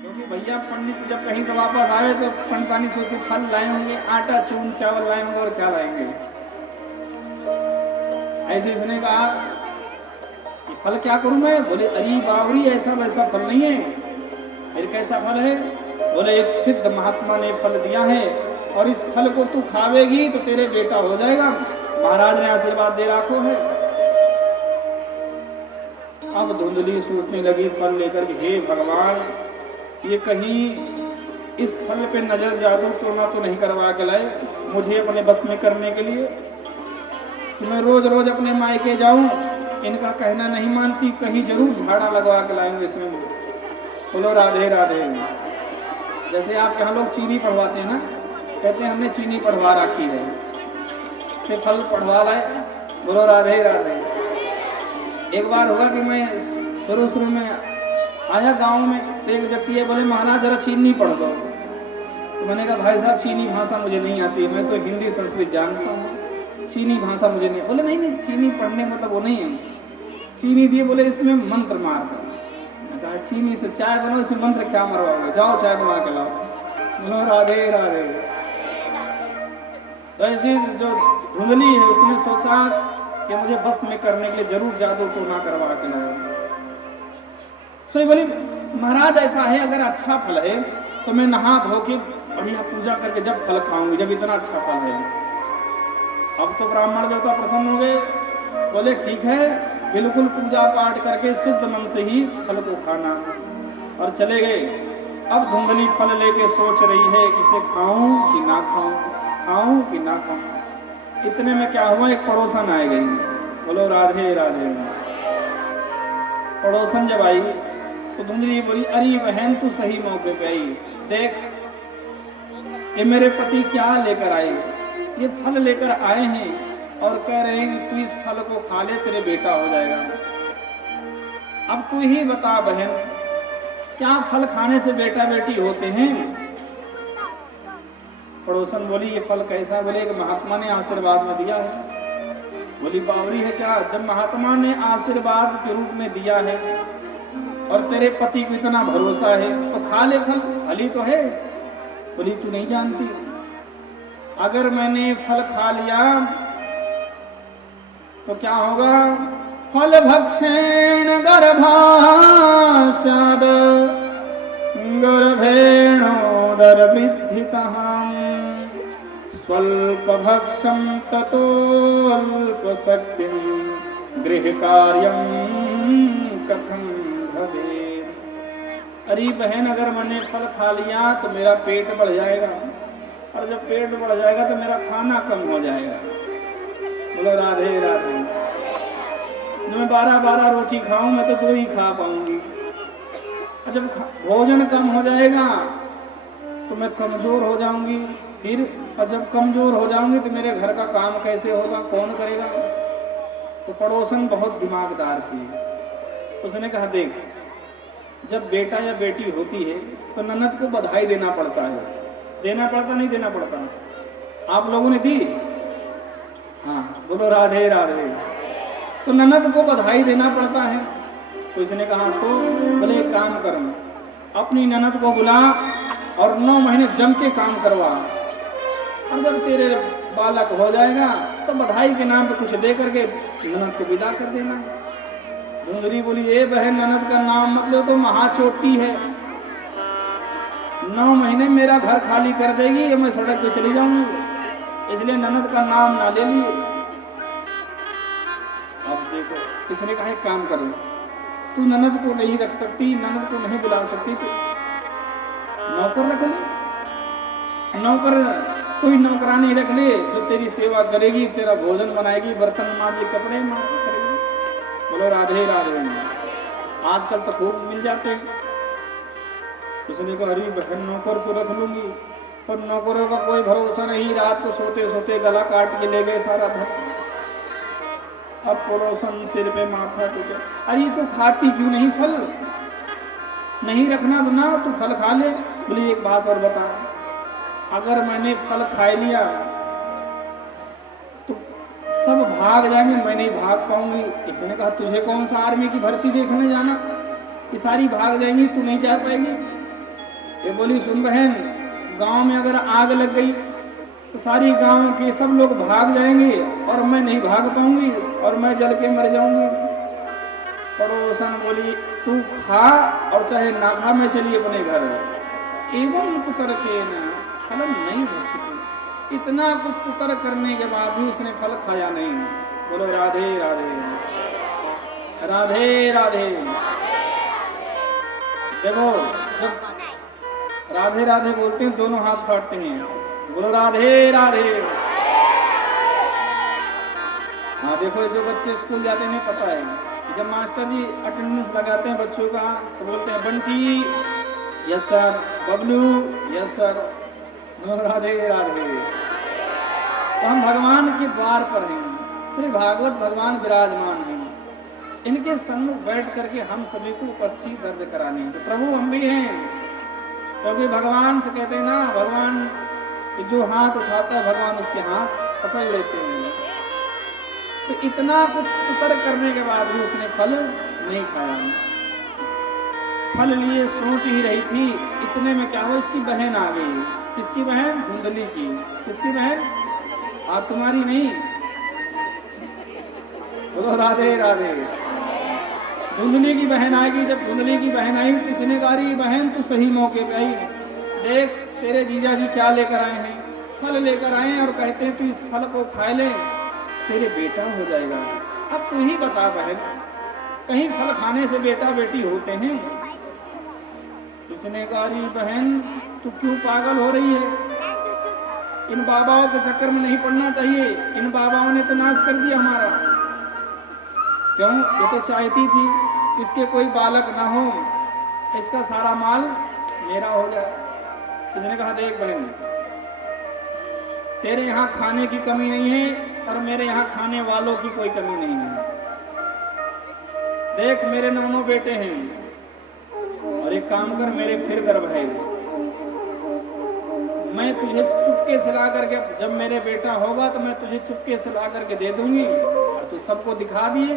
क्योंकि भैया पंडित जब कहीं से वापस आए तो पंडितानी सोचते फल लाए होंगे, आटा चून चावल लाए होंगे और क्या लाएंगे। ऐसे इसने कहा कि फल क्या करूं मैं? बोले अरे बावरी ऐसा वैसा फल नहीं है। फिर कैसा फल है? बोले एक सिद्ध महात्मा ने फल दिया है और इस फल को तू खावेगी तो तेरे बेटा हो जाएगा। महाराज ने आशीर्वाद दे रखो है। अब धुंधली सोचने लगी फल लेकर के, हे भगवान, ये कहीं इस फल पे नजर जादू टोना तो नहीं करवा के लाए मुझे अपने बस में करने के लिए। तो मैं रोज रोज अपने मायके जाऊं, इनका कहना नहीं मानती, कहीं जरूर झाड़ा लगवा के लाएंगे इसमें। बोलो राधे राधे। जैसे आप यहाँ लोग चीनी पढ़वाते हैं ना, कहते हैं हमने चीनी पढ़वा रखी है, फिर फल पढ़वा लाए। बोलो राधे राधे। एक बार होगा कि मैं शुरू में आया गांव में, तो एक व्यक्ति है बोले महाराज जरा चीनी पढ़ दो। तो मैंने कहा भाई साहब चीनी भाषा मुझे नहीं आती है, मैं तो हिंदी संस्कृत जानता हूँ, चीनी भाषा मुझे नहीं। बोले नहीं नहीं, चीनी पढ़ने मतलब वो नहीं है। चीनी दिए, बोले इसमें मंत्र मार दो। मैं कहा चीनी से चाय बनाओ, इसमें मंत्र क्या मरवाओगे, जाओ चाय बना के लाओ। बोलो राधे राधे। तो ऐसी जो धुंधली है उसने सोचा कि मुझे बस में करने के लिए जरूर जादू टोना करवा के लाओ। सो बोली महाराज ऐसा है, अगर अच्छा फल है तो मैं नहा धो के बढ़िया पूजा करके जब फल खाऊंगी, जब इतना अच्छा फल है। अब तो ब्राह्मण देवता प्रसन्न हो गए, बोले ठीक है, बिल्कुल पूजा पाठ करके शुद्ध मन से ही फल को खाना, और चले गए। अब धुंधली फल लेके सोच रही है कि इसे खाऊं कि ना खाऊं, खाऊं कि ना खाऊं। इतने में क्या हुआ, एक पड़ोसन आए गई। बोलो राधे राधे। पड़ोसन जब आई तो धुंधली बोली अरे बहन तू सही मौके पे आई, देख ये मेरे पति क्या लेकर आए, ये फल लेकर आए हैं और कह रहे हैं तू इस फल को खा ले, तेरे बेटा हो जाएगा। अब तू ही बता बहन, क्या फल खाने से बेटा बेटी होते हैं? पड़ोसन बोली ये फल कैसा? बोले कि महात्मा ने आशीर्वाद में दिया है। बोली बावरी है क्या? जब महात्मा ने आशीर्वाद के रूप में दिया है और तेरे पति को इतना भरोसा है तो खा ले फल, फल ही तो है। बोली तू नहीं जानती, अगर मैंने फल खा लिया तो क्या होगा? फल भक्षेण गर्भाशद गर्भेणोदर वृद्धितः स्वल्प भक्षम ततोल्प शक्तिं गृह कार्यं कथं भवेत्। अरे बहन अगर मैंने फल खा लिया तो मेरा पेट बढ़ जाएगा, और जब पेट बढ़ जाएगा तो मेरा खाना कम हो जाएगा। बोलो राधे राधे। जब मैं 12-12 रोटी खाऊं मैं तो 2 ही खा पाऊंगी, और जब भोजन कम हो जाएगा तो मैं कमजोर हो जाऊंगी, फिर और जब कमजोर हो जाऊंगी तो मेरे घर का काम कैसे होगा, कौन करेगा? तो पड़ोसन बहुत दिमागदार थी, उसने कहा देख जब बेटा या बेटी होती है तो ननद को बधाई देना पड़ता है, देना पड़ता नहीं देना पड़ता? आप लोगों ने दी? हाँ बोलो राधे राधे। तो ननद को बधाई देना पड़ता है। तो इसने कहा तो बोले एक काम कर, अपनी ननद को बुला और 9 महीने जम के काम करवा, और जब तेरे बालक हो जाएगा तो बधाई के नाम पे कुछ दे करके ननद को विदा कर देना। धुंधली बोली ए बहन, ननद का नाम मतलब तो महाचोटी है, 9 महीने मेरा घर खाली कर देगी, ये मैं सड़क पे चली जाऊंगी, इसलिए ननद का नाम ना ले लिए। अब देखो किसने कहा एक काम करो, तू ननद को नहीं रख सकती, ननद को नहीं बुला सकती, तो नौकर रख ले, नौकर कोई नौकरानी रख ले जो तेरी सेवा करेगी, तेरा भोजन बनाएगी, बर्तन मांजेगी, कपड़े करेगी। बोलो राधे राधे। आजकल तो खूब मिल जाते हैं। उसने कहा अरे बहन नौकर तो रख लूंगी, पर नौकरों का कोई भरोसा नहीं, रात को सोते सोते गला काट के ले गए सारा धन। अब पड़ोसन सिर पे माथा टिका, अरे तू खाती क्यों नहीं फल? नहीं रखना तो ना, तू फल खा ले। बोली एक बात और बता, अगर मैंने फल खा लिया तो सब भाग जाएंगे, मैं नहीं भाग पाऊंगी। इसने कहा तुझे कौन सा आर्मी की भर्ती देखने जाना, ये सारी भाग जाएंगी, तू नहीं जा पाएगी। ये बोली सुन बहन, गांव में अगर आग लग गई तो सारी गांव के सब लोग भाग जाएंगे और मैं नहीं भाग पाऊंगी और मैं जल के मर जाऊंगी। पड़ोसन बोली तू खा और चाहे ना खा, मैं चली अपने घर। एवं कुतर के न फलम नहीं भक्षते, इतना कुछ कुतर करने के बाद भी उसने फल खाया नहीं। बोलो राधे राधे राधे राधे। देखो जब राधे राधे बोलते हैं दोनों हाथ फाड़ते हैं। बोलो राधे राधे। हाँ देखो जो बच्चे स्कूल जाते हैं पता है कि जब मास्टर जी अटेंडेंस लगाते हैं बच्चों का तो बोलते हैं Bunty yes sir, Bablu yes sir. Radhe Radhe. तो हम भगवान के द्वार पर हैं, श्री भागवत भगवान विराजमान हैं, इनके सम्मुख बैठ करके हम सभी को उपस्थिति दर्ज करानी है। तो प्रभु हम भी हैं, क्योंकि भगवान से कहते हैं ना, भगवान जो हाथ उठाता है भगवान उसके हाथ पकड़ लेते हैं। तो इतना कुछ उतर करने के बाद भी उसने फल नहीं खाया। फल लिए सोच ही रही थी, इतने में क्या हुआ, इसकी बहन आ गई। किसकी बहन? धुंधली की। किसकी बहन? आप तुम्हारी नहीं। बोलो राधे राधे। धुंधली की बहन आएगी। जब धुंधली की बहन आई तो उसने कहा अरे बहन तू सही मौके पे आई, देख तेरे जीजा जी क्या लेकर आए हैं, फल लेकर आए हैं और कहते हैं तू इस फल को खा ले तेरे बेटा हो जाएगा। अब तू ही बता बहन, कहीं फल खाने से बेटा बेटी होते हैं? उसने कहा अरे बहन तू क्यों पागल हो रही है, इन बाबाओं के चक्कर में नहीं पड़ना चाहिए, इन बाबाओं ने तो नाश कर दिया हमारा। क्यों? ये तो चाहती थी इसके कोई बालक ना हो, इसका सारा माल मेरा हो जाए। इसने कहा देख बहन, तेरे यहाँ खाने की कमी नहीं है और मेरे यहाँ खाने वालों की कोई कमी नहीं है। देख मेरे 9 बेटे हैं और एक काम कर, मेरे फिर गर्भ है, मैं तुझे चुपके से ला करके, जब मेरे बेटा होगा तो मैं तुझे चुपके से ला करके दे दूंगी और तू सबको दिखा दिए,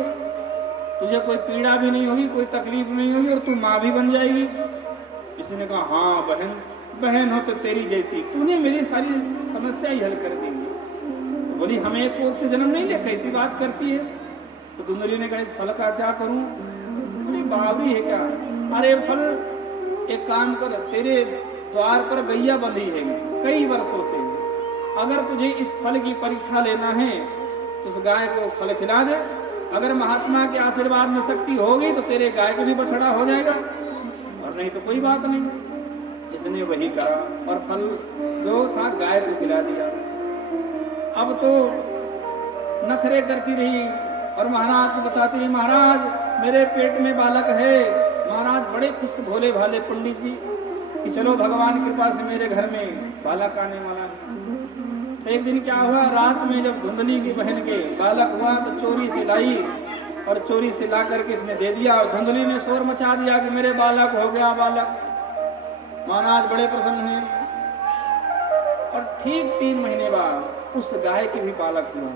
तुझे कोई पीड़ा भी नहीं होगी, कोई तकलीफ नहीं होगी और तू माँ भी बन जाएगी। किसी ने कहा हाँ बहन, बहन हो तो तेरी जैसी, तूने मेरी सारी समस्या ही हल कर दी। तो बोली हमें एक कोख से जन्म नहीं लिया, कैसी बात करती है? तो धुंधली ने कहा इस फल का क्या करूं? बोली बावरी है क्या? अरे फल एक काम कर, तेरे द्वार पर गैया बंधी है कई वर्षों से, अगर तुझे इस फल की परीक्षा लेना है तो उस गाय को फल खिला दे, अगर महात्मा के आशीर्वाद में शक्ति होगी तो तेरे गाय का भी बछड़ा हो जाएगा और नहीं तो कोई बात नहीं। इसने वही करा और फल जो था गाय को खिला दिया। अब तो नखरे करती रही और महाराज को बताती रही महाराज मेरे पेट में बालक है। महाराज बड़े खुश भोले भाले पंडित जी कि चलो भगवान कृपा से मेरे घर में बालक आने वाला है। तो एक दिन क्या हुआ, रात में जब धुंधली की बहन के बालक हुआ तो चोरी से लाई और चोरी से ला करके इसने दे दिया और धुंधली ने शोर मचा दिया कि मेरे बालक हो गया बालक। महाराज बड़े प्रसन्न हुए और ठीक 3 महीने बाद उस गाय के भी बालक हुआ।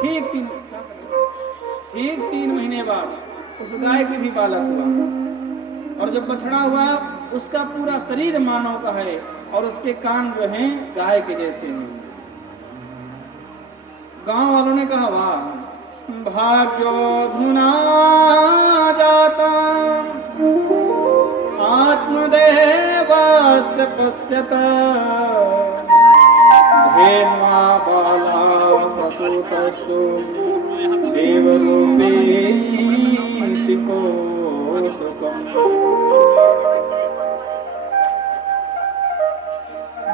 ठीक 3 महीने बाद उस गाय के भी बालक हुआ और जब बछड़ा हुआ उसका पूरा शरीर मानव का है और उसके कान जो हैं गाय के जैसे हैं। गांव वालों ने कहा वाह भाग्योधुना जाता आत्मदेवस्य पश्यत धेन्वा बाला प्रसूतस्तु देवरूपेति कौतुकम्।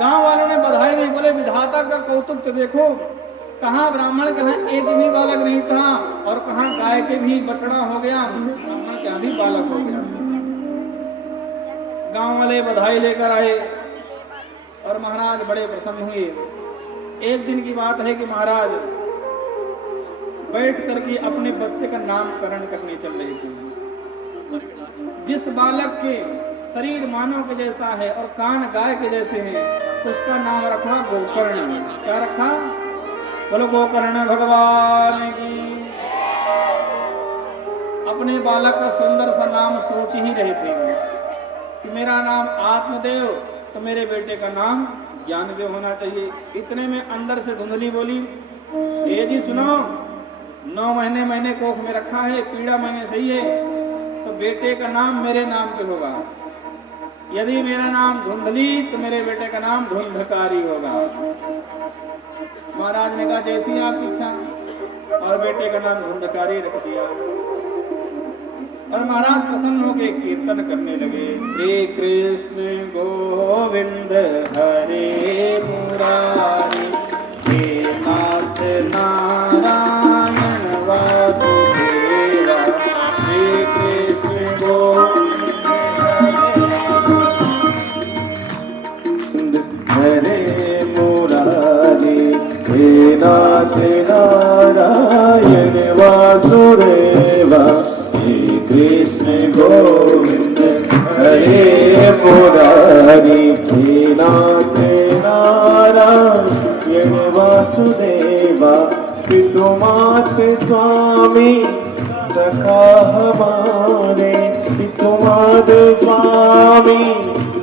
गांव वालों ने बधाई दी, बोले विधाता का कौतुक तो देखो, कहाँ ब्राह्मण कहाँ एक भी बालक नहीं था और कहाँ गाय के भी बछड़ा हो गया, ब्राह्मण क्या भी बालक हो गया। गांव वाले बधाई लेकर आए और महाराज बड़े प्रसन्न हुए। एक दिन की बात है कि महाराज बैठ करके अपने बच्चे का नामकरण करने चल रहे थे। जिस बालक के शरीर मानव के जैसा है और कान गाय के जैसे हैं उसका नाम रखा गोकर्ण। क्या रखा? बोलो गोकर्ण भगवान की। अपने बालक का सुंदर सा नाम सोच ही रहे थे कि मेरा नाम आत्मदेव, तो मेरे बेटे का नाम ज्ञानदेव होना चाहिए। इतने में अंदर से धुंधली बोली, ये जी सुनो, 9 महीने मैंने कोख में रखा है, पीड़ा मैंने सही है, तो बेटे का नाम मेरे नाम पे होगा। यदि मेरा नाम धुंधली तो मेरे बेटे का नाम धुंधकारी होगा। महाराज ने कहा जैसी आपकी इच्छा, और बेटे का नाम धुंधकारी रख दिया। और महाराज प्रसन्न होकर कीर्तन करने लगे, श्री कृष्ण गोविंद हरे मुरारी, हे नाथ नारायण वासुदेवा, श्री कृष्ण गोविंद हरे मुरारी, हे नाथ नारायण वासुदेवा, श्री कृष्ण गोविंद हरे मुरारी, हे नाथ नारायण वासुदेवा, पितुमात स्वामी सखा हमारे, पितुमात स्वामी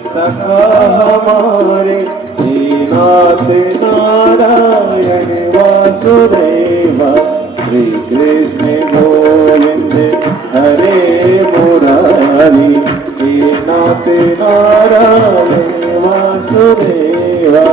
सखा हमारे, हे नाथ नारायण वासुदेवा, श्री कृष्ण गोविंद हरे मुरारी, हे नाथ नारायण वासुदेवा।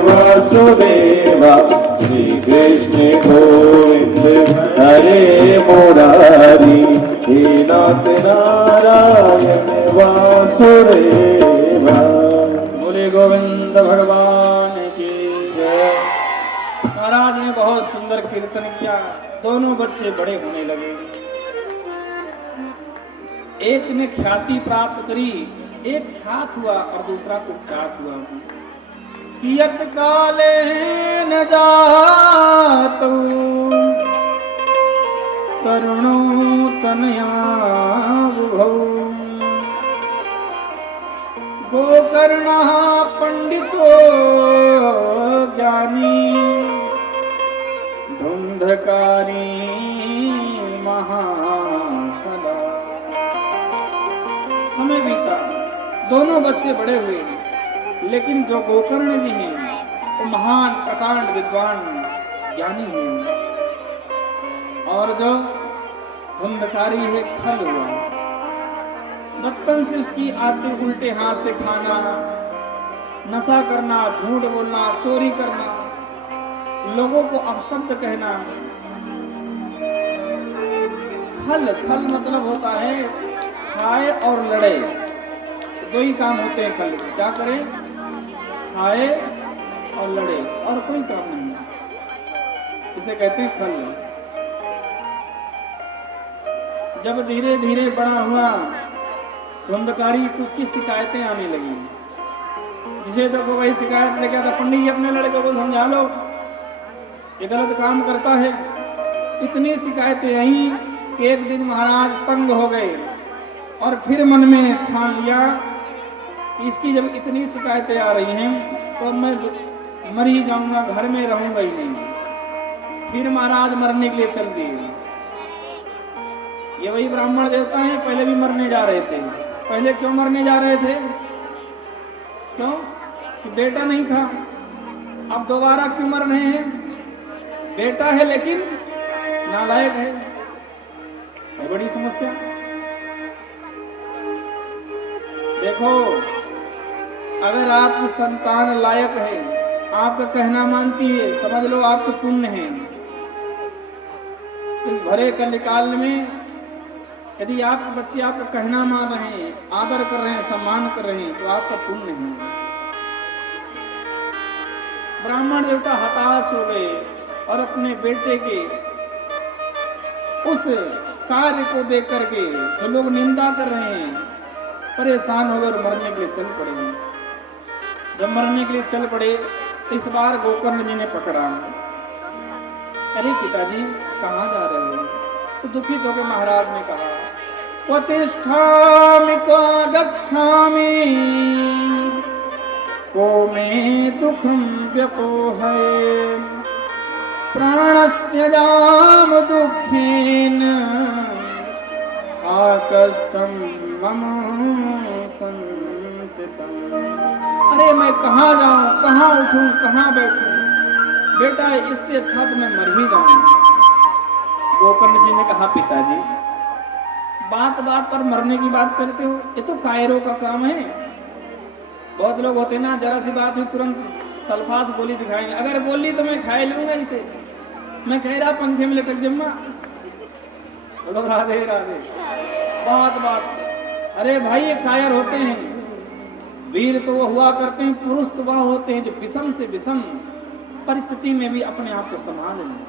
वासुदेवा, श्री कृष्ण गोविंद हरे मुरारी, हे नाथ नारायण वासुदेवा। बोले गोविंद भगवान की जय। महाराज ने बहुत सुंदर कीर्तन किया, दोनों बच्चे बड़े होने लगे। एक ने ख्याति प्राप्त करी, एक ख्यात हुआ और दूसरा कुख्यात हुआ। कियत काले न जातु करुणो तनया बुभौ, गोकर्णः पंडितो ज्ञानी, धुंधकारी महाकला। समय बीता, दोनों बच्चे बड़े हुए, लेकिन जो गोकर्ण जी हैं वो महान प्रकांड विद्वान ज्ञानी हुए, और जो धुंधकारी है खल हुआ। बचपन से उसकी आदत उल्टे हाथ से खाना, नशा करना, झूठ बोलना, चोरी करना, लोगों को अपशब्द कहना। खल खल मतलब होता है खाए और लड़े, दो ही काम होते हैं खल के। क्या करें? खाए और लड़े, और कोई काम नहीं। इसे कहते हैं खल। जब धीरे धीरे बड़ा हुआ धुंधकारी, तो उसकी शिकायतें आने लगी। जिसे देखो वही शिकायत लेके आता, पंडित जी अपने लड़के को समझा लो, ये गलत काम करता है। इतनी शिकायतें आई कि एक दिन महाराज तंग हो गए और फिर मन में ठान लिया कि इसकी जब इतनी शिकायतें आ रही हैं तो मैं मर ही जाऊंगा, घर में रहूंगा ही नहीं। फिर महाराज मरने के लिए चल दिए। ये वही ब्राह्मण देवता हैं, पहले भी मरने जा रहे थे। पहले क्यों मरने जा रहे थे? क्यों? कि बेटा नहीं था। अब दोबारा क्यों मर रहे हैं? बेटा है लेकिन नालायक है। बड़ी समस्या। देखो, अगर आपकी संतान लायक है, आपका कहना मानती है, समझ लो आपको पुण्य है। इस भरे कलिकाल में यदि आपके बच्चे आपका कहना मान रहे हैं, आदर कर रहे हैं, सम्मान कर रहे हैं, तो आपका पुण्य है। ब्राह्मण देवता हताश हो गए और अपने बेटे के उस कार्य को देख करके जो लोग निंदा कर रहे हैं, परेशान होकर मरने के लिए चल पड़े। जब मरने के लिए चल पड़े इस बार गोकर्ण जी ने पकड़ा। अरे पिताजी कहाँ जा रहे हो? तो दुखित होकर महाराज ने कहा, वतिष्ठामि को गच्छामि को मे दुखम व्यपोहये प्राणस्त्यजाम दुखेन आकष्टम मम संसितम। अरे मैं कहाँ जाऊं, कहाँ उठूं, कहाँ बैठूं? बेटा इससे अच्छा तो मैं मर ही जाऊं। गोकर्ण जी ने कहा, पिताजी बात बात पर मरने की बात करते हो, ये तो कायरों का काम है। बहुत लोग होते ना, जरा सी बात हुई तुरंत सल्फास गोली दिखाएंगे, अगर बोली तो मैं खा लूंगा इसे, मैं कह रहा पंखे में लटक जम्मा। बोलो राधे राधे। बात बात, अरे भाई ये कायर होते हैं। वीर तो वो हुआ करते हैं, पुरुष तो वह होते हैं जो विषम से विषम परिस्थिति में भी अपने आप को संभाल लें।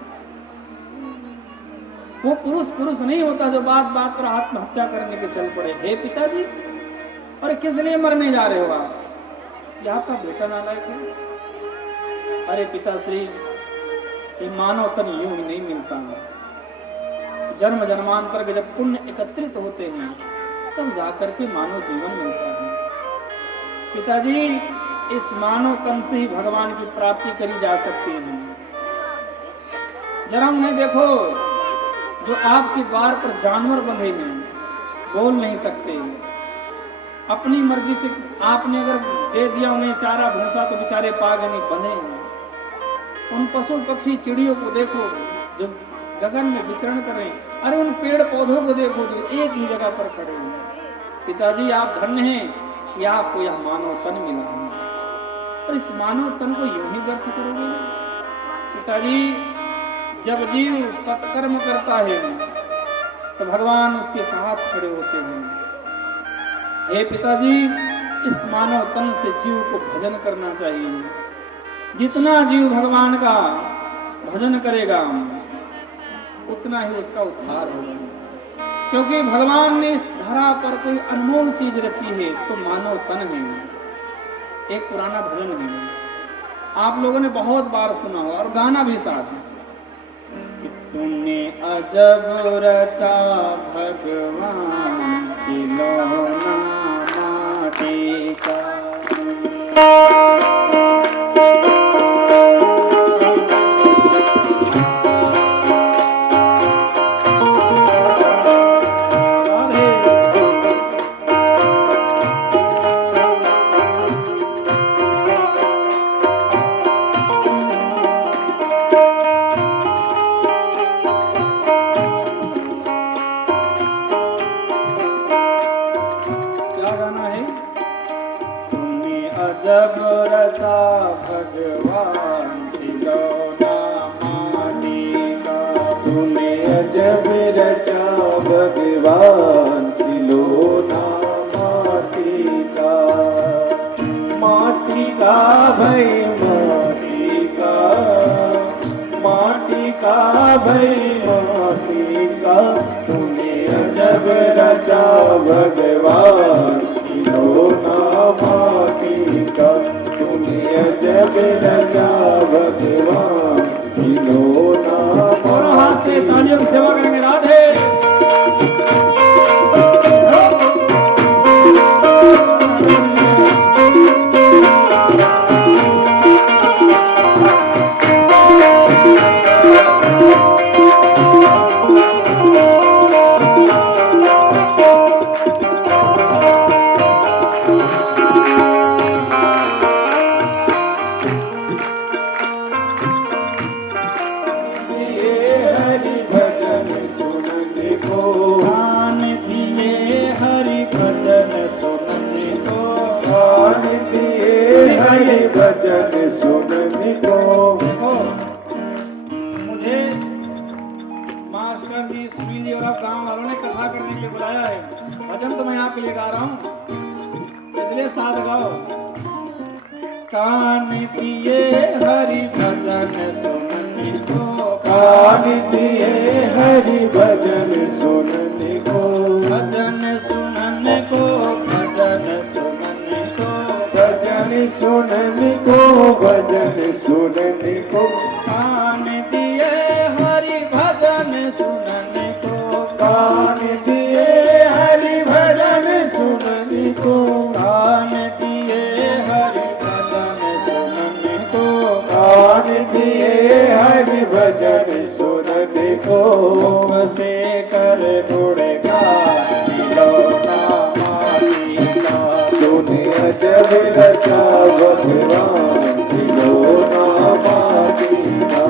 वो पुरुष पुरुष नहीं होता जो बात बात पर आत्महत्या करने के चल पड़े। हे पिताजी, और किस लिए मरने जा रहे हो आप? ये आपका बेटा नालायक है। अरे पिताश्री, ये मानव तन यूं ही नहीं मिलता। जन्म जन्मांतर के जब पुण्य एकत्रित होते हैं तब जाकर के मानव जीवन मिलता है। पिताजी, इस मानव तन से ही भगवान की प्राप्ति करी जा सकती है। जरा उन्हें देखो जो आपके द्वार पर जानवर बंधे हैं, बोल नहीं सकते, अपनी मर्जी से आपने अगर दे दिया उन्हें चारा भूसा तो बेचारे पागे नहीं, बंधे हैं। उन पशु पक्षी चिड़ियों को देखो जो गगन में विचरण कर रहे हैं। अरे उन पेड़ पौधों को देखो जो एक ही जगह पर खड़े हैं। पिताजी आप धन्य हैं कि आपको यह मानव तन मिला है, और इस मानव तन को यूं ही व्यर्थ करोगे? पिताजी, जब जीव सत्कर्म करता है तो भगवान उसके साथ खड़े होते हैं। हे पिताजी, इस मानव तन से जीव को भजन करना चाहिए। जितना जीव भगवान का भजन करेगा उतना ही उसका उद्धार होगा, क्योंकि भगवान ने इस धरा पर कोई अनमोल चीज रची है तो मानव तन है। एक पुराना भजन है, आप लोगों ने बहुत बार सुना हो और गाना भी साथ है। तूने अजब रचा भगवान खिलौना माटी का। जब रचा भगवान खिलौना माटी का। तूने अजब रचा भगवान खिलौना माटी का। माटी का भाई माटी का, माटी का भाई माटी का। तूने अजब रचा भगवान खिलौना माटी का। तूने अजब रचा भगवान खिलौना। और हाथ से तालियों की सेवा करेंगे। राधे भजन सुनने को। मुझे मास्टर जी, सुनील जी और आप गांव वालों ने कथा करने के लिए बुलाया है। भजन तो मैं आपके लिए गा रहा हूँ, इसलिए साथ गाओ। कान दिए हरि भजन सुनने को, कान दिए हरि भजन सुनने को। भजन सुनने को, भजन सुनने को, भजन सुन सुनने को, भजन सुनने को, कान दिए हरि भजन सुनने को, कान दिए हरि भजन सुनने को, कान दिए हरि भजन सुनने को, कान दिए हरि भजन सुनने को, से कर गुड़गा खिलौना माटी का, तूने अजब रचा भगवान खिलौना माटी का,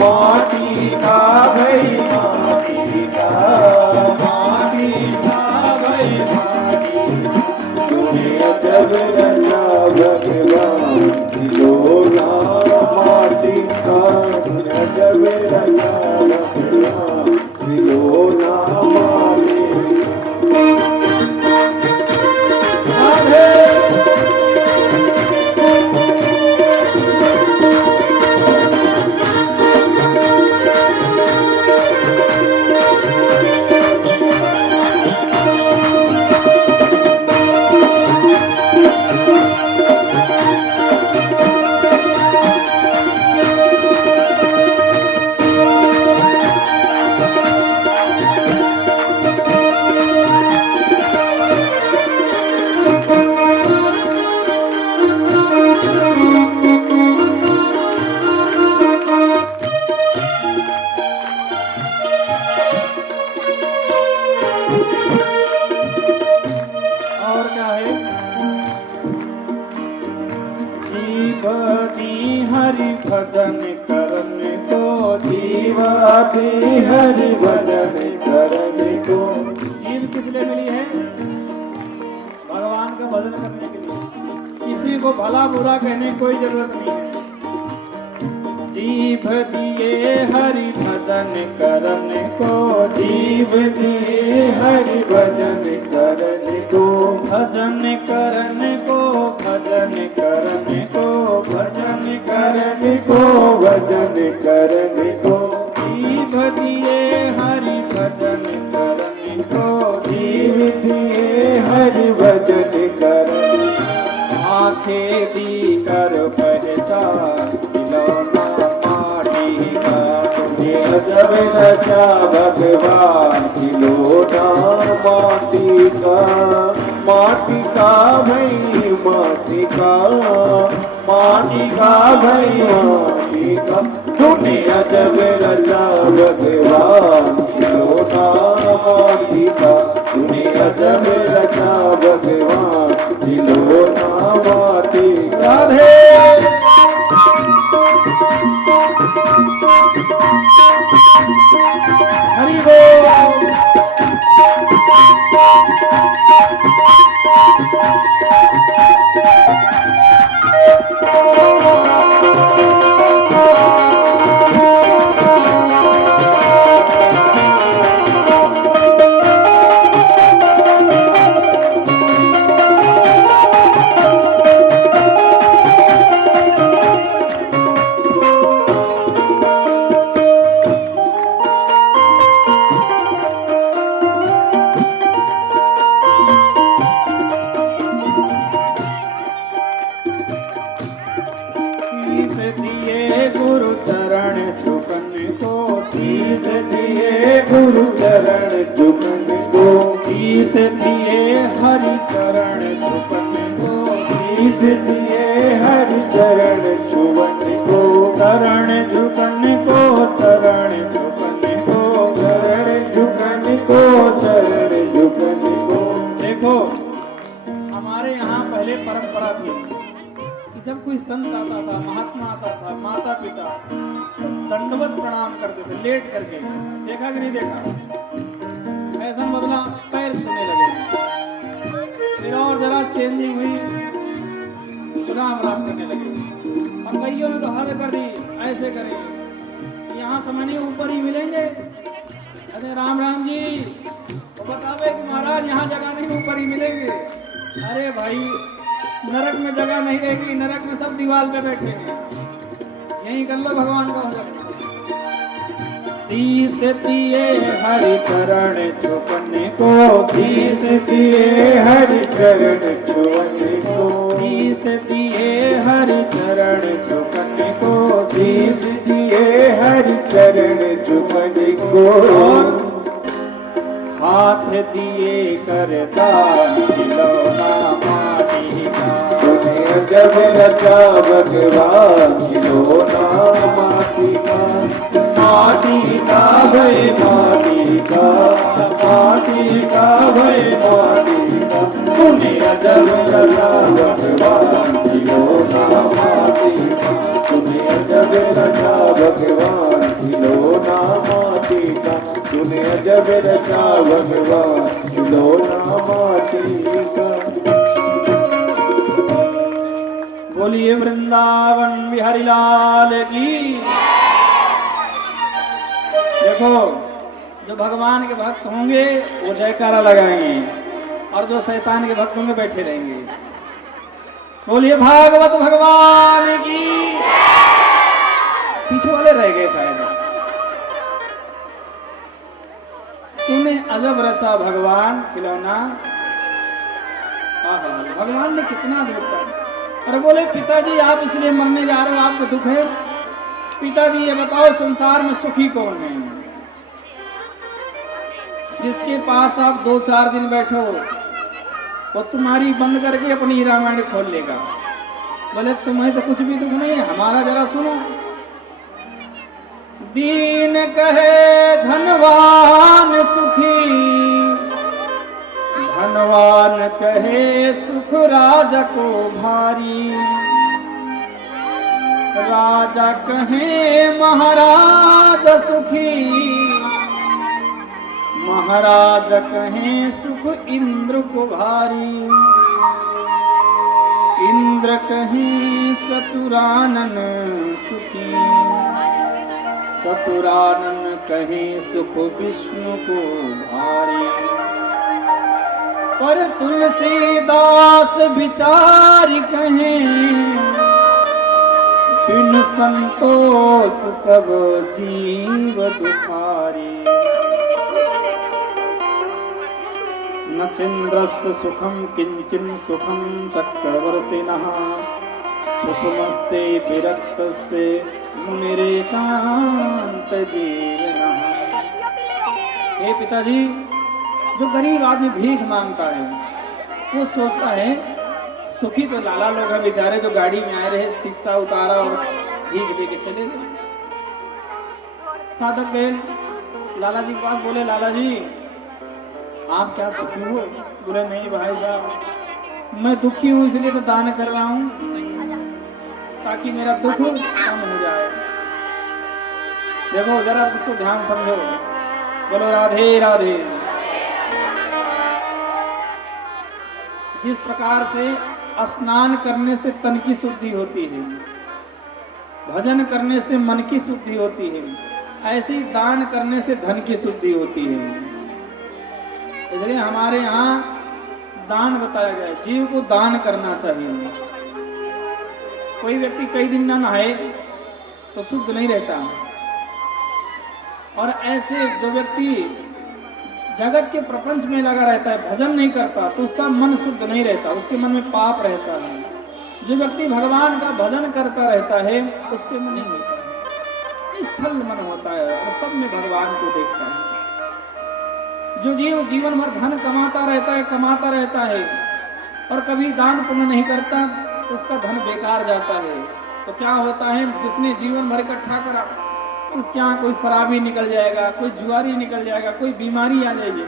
माटी का भाई माटी का, माटी का भाई माटी, तूने अजब रचा भगवान खिलौना माटी का, तूने अजब रचा भगवान खिलौना माटी का। और क्या है? जीवनी हरि भजन करने को, जीवाती हरि भजन करने को, जीव किस लिए मिली है? भगवान का भजन करने के लिए। किसी को भला बुरा कहने की कोई जरूरत नहीं है। जीव दिए हरि भजन करने को, जीव दिए हरि भजन करने को, भजन करने को, भजन करने को, भजन करने को, भजन करने को, जीव दिए हरि भजन करने को, जीव दिए हरि भजन करने, आंखें दी कर पहचान खिलौना माटी का, ये अजब रचा भगवान खिलौना माटी का, माटी का भाई माटी का, माटी का भाई माटी का, तूने अजब रचा भगवान खिलौना माटी का, तूने अजब रचा भगवान खिलौना माटी का। राधे हरि बोल। शीस दिए गुरु चरण झुकने को, शीस दिए गुरु चरण झुकने को, शीस दिए हरि चरण झुकने को, शीस दिए हरि चरण छुवने को, चरण झुकने को, चरण झुकने को, चरण झुकने को, चरण झुकने को। देखो हमारे यहाँ पहले परंपरा थी कि जब कोई संत आता था, महात्मा आता था, माता पिता तो दंडवत प्रणाम करते थे लेट करके। देखा कि नहीं देखा? ऐसा बदला पैर छूने लगे। फिर और जरा चेंजिंग हुई तो राम राम करने लगे। और कईयों ने तो हद कर दी, ऐसे करेंगे यहाँ समझने ऊपर ही मिलेंगे। अरे राम राम जी तो बतावे कि महाराज यहाँ जगह नहीं, ऊपर ही मिलेंगे। अरे भाई नरक में जगह नहीं रहेगी, नरक में सब दीवार पे बैठे हैं, यही कर लो भगवान का भजन। शीस दिए हरि चरण झुकने को, शीस दिए हरि चरण छुवने को, शीस दिए हरि चरण झुकने को, शीश दिए हरि चरण झुकने को, हाथ दिए कर दान खिलौना माटी का। तूने जब रचा भगवान खिलौना माटी का, माटी का भय माटी का, माटी का भय माटी का। तूने जब रचा भगवान खिलौना माटी का, तूने जब रचा भगवान खिलौना माटी का, तूने जब रचा भगवान खिलौना माटी का। बोलिए वृंदावन बिहारी लाल की। देखो, जो भगवान के भक्त होंगे वो जयकारा लगाएंगे, और जो शैतान के भक्त होंगे बैठे रहेंगे। बोलिए भागवत भगवान की। पीछे वाले रह गए शायद। तूने अजब रचा भगवान खिलौना। आहा, भगवान ने कितना दुख था। अरे बोले पिताजी आप इसलिए मरने जा रहे हो, आपको दुख है? पिताजी ये बताओ संसार में सुखी कौन है? जिसके पास आप 2-4 दिन बैठो वो तुम्हारी बंद करके अपनी रामायण खोल लेगा। बोले तुम्हें तो कुछ भी दुख नहीं है, हमारा जरा सुनो। दीन कहे धनवान सुखी, धनवान कहे सुख राजा को भारी, राजा कहे महाराज सुखी, महाराज कहे सुख इंद्र को भारी, इंद्र कहे चतुरानन सुखी, चतुरानन कहे सुख विष्णु को भारी। पर तुलसीदास विचार कहे, बिन संतोष सब जीव दुखारी। न चंद्रस्य सुखम किंचिन सुखम चक्रवर्तिनः, सुखमस्ते विरक्तस्य मुनिरेकांत जीवनः। हे पिताजी, जो गरीब आदमी भीख मांगता है वो सोचता है सुखी तो लाला लोग हैं बेचारे, जो गाड़ी में आए रहे, शीशा उतारा और भीख दे के चले गए। साधक गए लाला जी के पास, बोले लाला जी आप क्या सुखी हो? बोले नहीं भाई साहब, मैं दुखी हूँ इसलिए तो दान कर रहा हूँ ताकि मेरा दुख कम हो जाए। देखो जरा उसको ध्यान समझो। बोलो राधे राधे। जिस प्रकार से स्नान करने से तन की शुद्धि होती है, भजन करने से मन की शुद्धि होती है, ऐसे ही दान करने से धन की शुद्धि होती है। इसलिए हमारे यहाँ दान बताया गया है, जीव को दान करना चाहिए। कोई व्यक्ति कई दिन ना नहाए तो शुद्ध नहीं रहता, और ऐसे जो व्यक्ति जगत के प्रपंच में लगा रहता है, भजन नहीं करता, तो उसका मन शुद्ध नहीं रहता, उसके मन में पाप रहता है। जो व्यक्ति भगवान का भजन करता रहता है उसके मन नहीं होता है, निश्चल मन होता है और सब में भगवान को देखता है। जो जीव जीवन भर धन कमाता रहता है और कभी दान पुण्य नहीं करता, उसका धन बेकार जाता है। तो क्या होता है, जिसने जीवन भर इकट्ठा करा उसके यहाँ कोई शराबी निकल जाएगा, कोई जुआरी निकल जाएगा, कोई बीमारी आ जाएगी।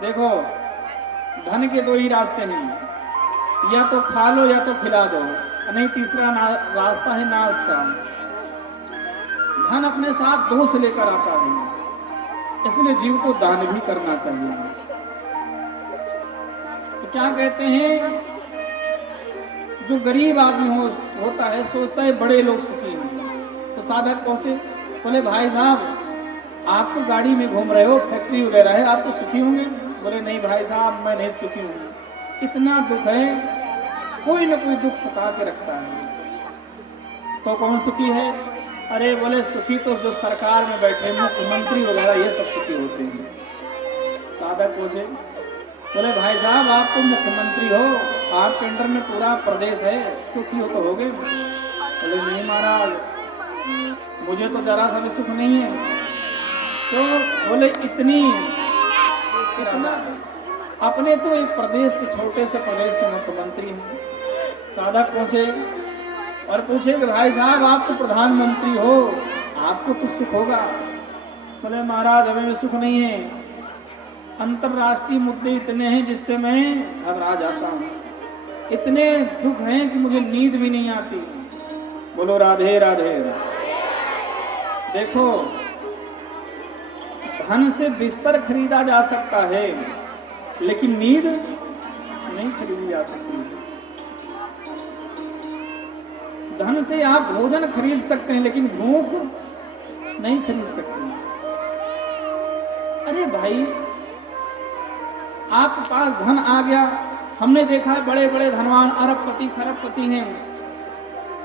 देखो धन के दो ही रास्ते हैं, या तो खा लो या तो खिला दो, नहीं तीसरा रास्ता है नाश का। धन अपने साथ दोष लेकर आता है, इसलिए जीव को दान भी करना चाहिए। तो क्या कहते हैं, जो गरीब आदमी होता है सोचता है बड़े लोग सुखी हैं। तो साधक पहुंचे, बोले भाई साहब आप तो गाड़ी में घूम रहे हो, फैक्ट्री वगैरह है, आप तो सुखी होंगे। बोले नहीं भाई साहब मैं नहीं सुखी हूँ, इतना दुख है, कोई ना कोई दुख सता के रखता है। तो कौन सुखी है? अरे बोले सुखी तो जो सरकार में बैठे मुख्यमंत्री वगैरह ये सब सुखी होते हैं। साधक पूछे, बोले भाई साहब आप तो मुख्यमंत्री हो, आपके अंडर में पूरा प्रदेश है, सुखी हो तो हो गए। बोले नहीं महाराज, मुझे तो जरा सा भी सुख नहीं है। तो बोले इतना अपने तो एक प्रदेश के छोटे से प्रदेश के मुख्यमंत्री हैं। साधक पहुंचे और पूछे कि भाई साहब आप तो प्रधानमंत्री हो, आपको तो सुख होगा। बोले महाराज हमें भी सुख नहीं है, अंतरराष्ट्रीय मुद्दे इतने हैं जिससे मैं घबरा जाता हूँ, इतने दुख हैं कि मुझे नींद भी नहीं आती। बोलो राधे राधे। देखो धन से बिस्तर खरीदा जा सकता है लेकिन नींद नहीं खरीदी जा सकती। धन से आप भोजन खरीद सकते हैं लेकिन भूख नहीं खरीद सकते। अरे भाई आपके पास धन आ गया, हमने देखा है बड़े बड़े धनवान अरबपति खरबपति हैं,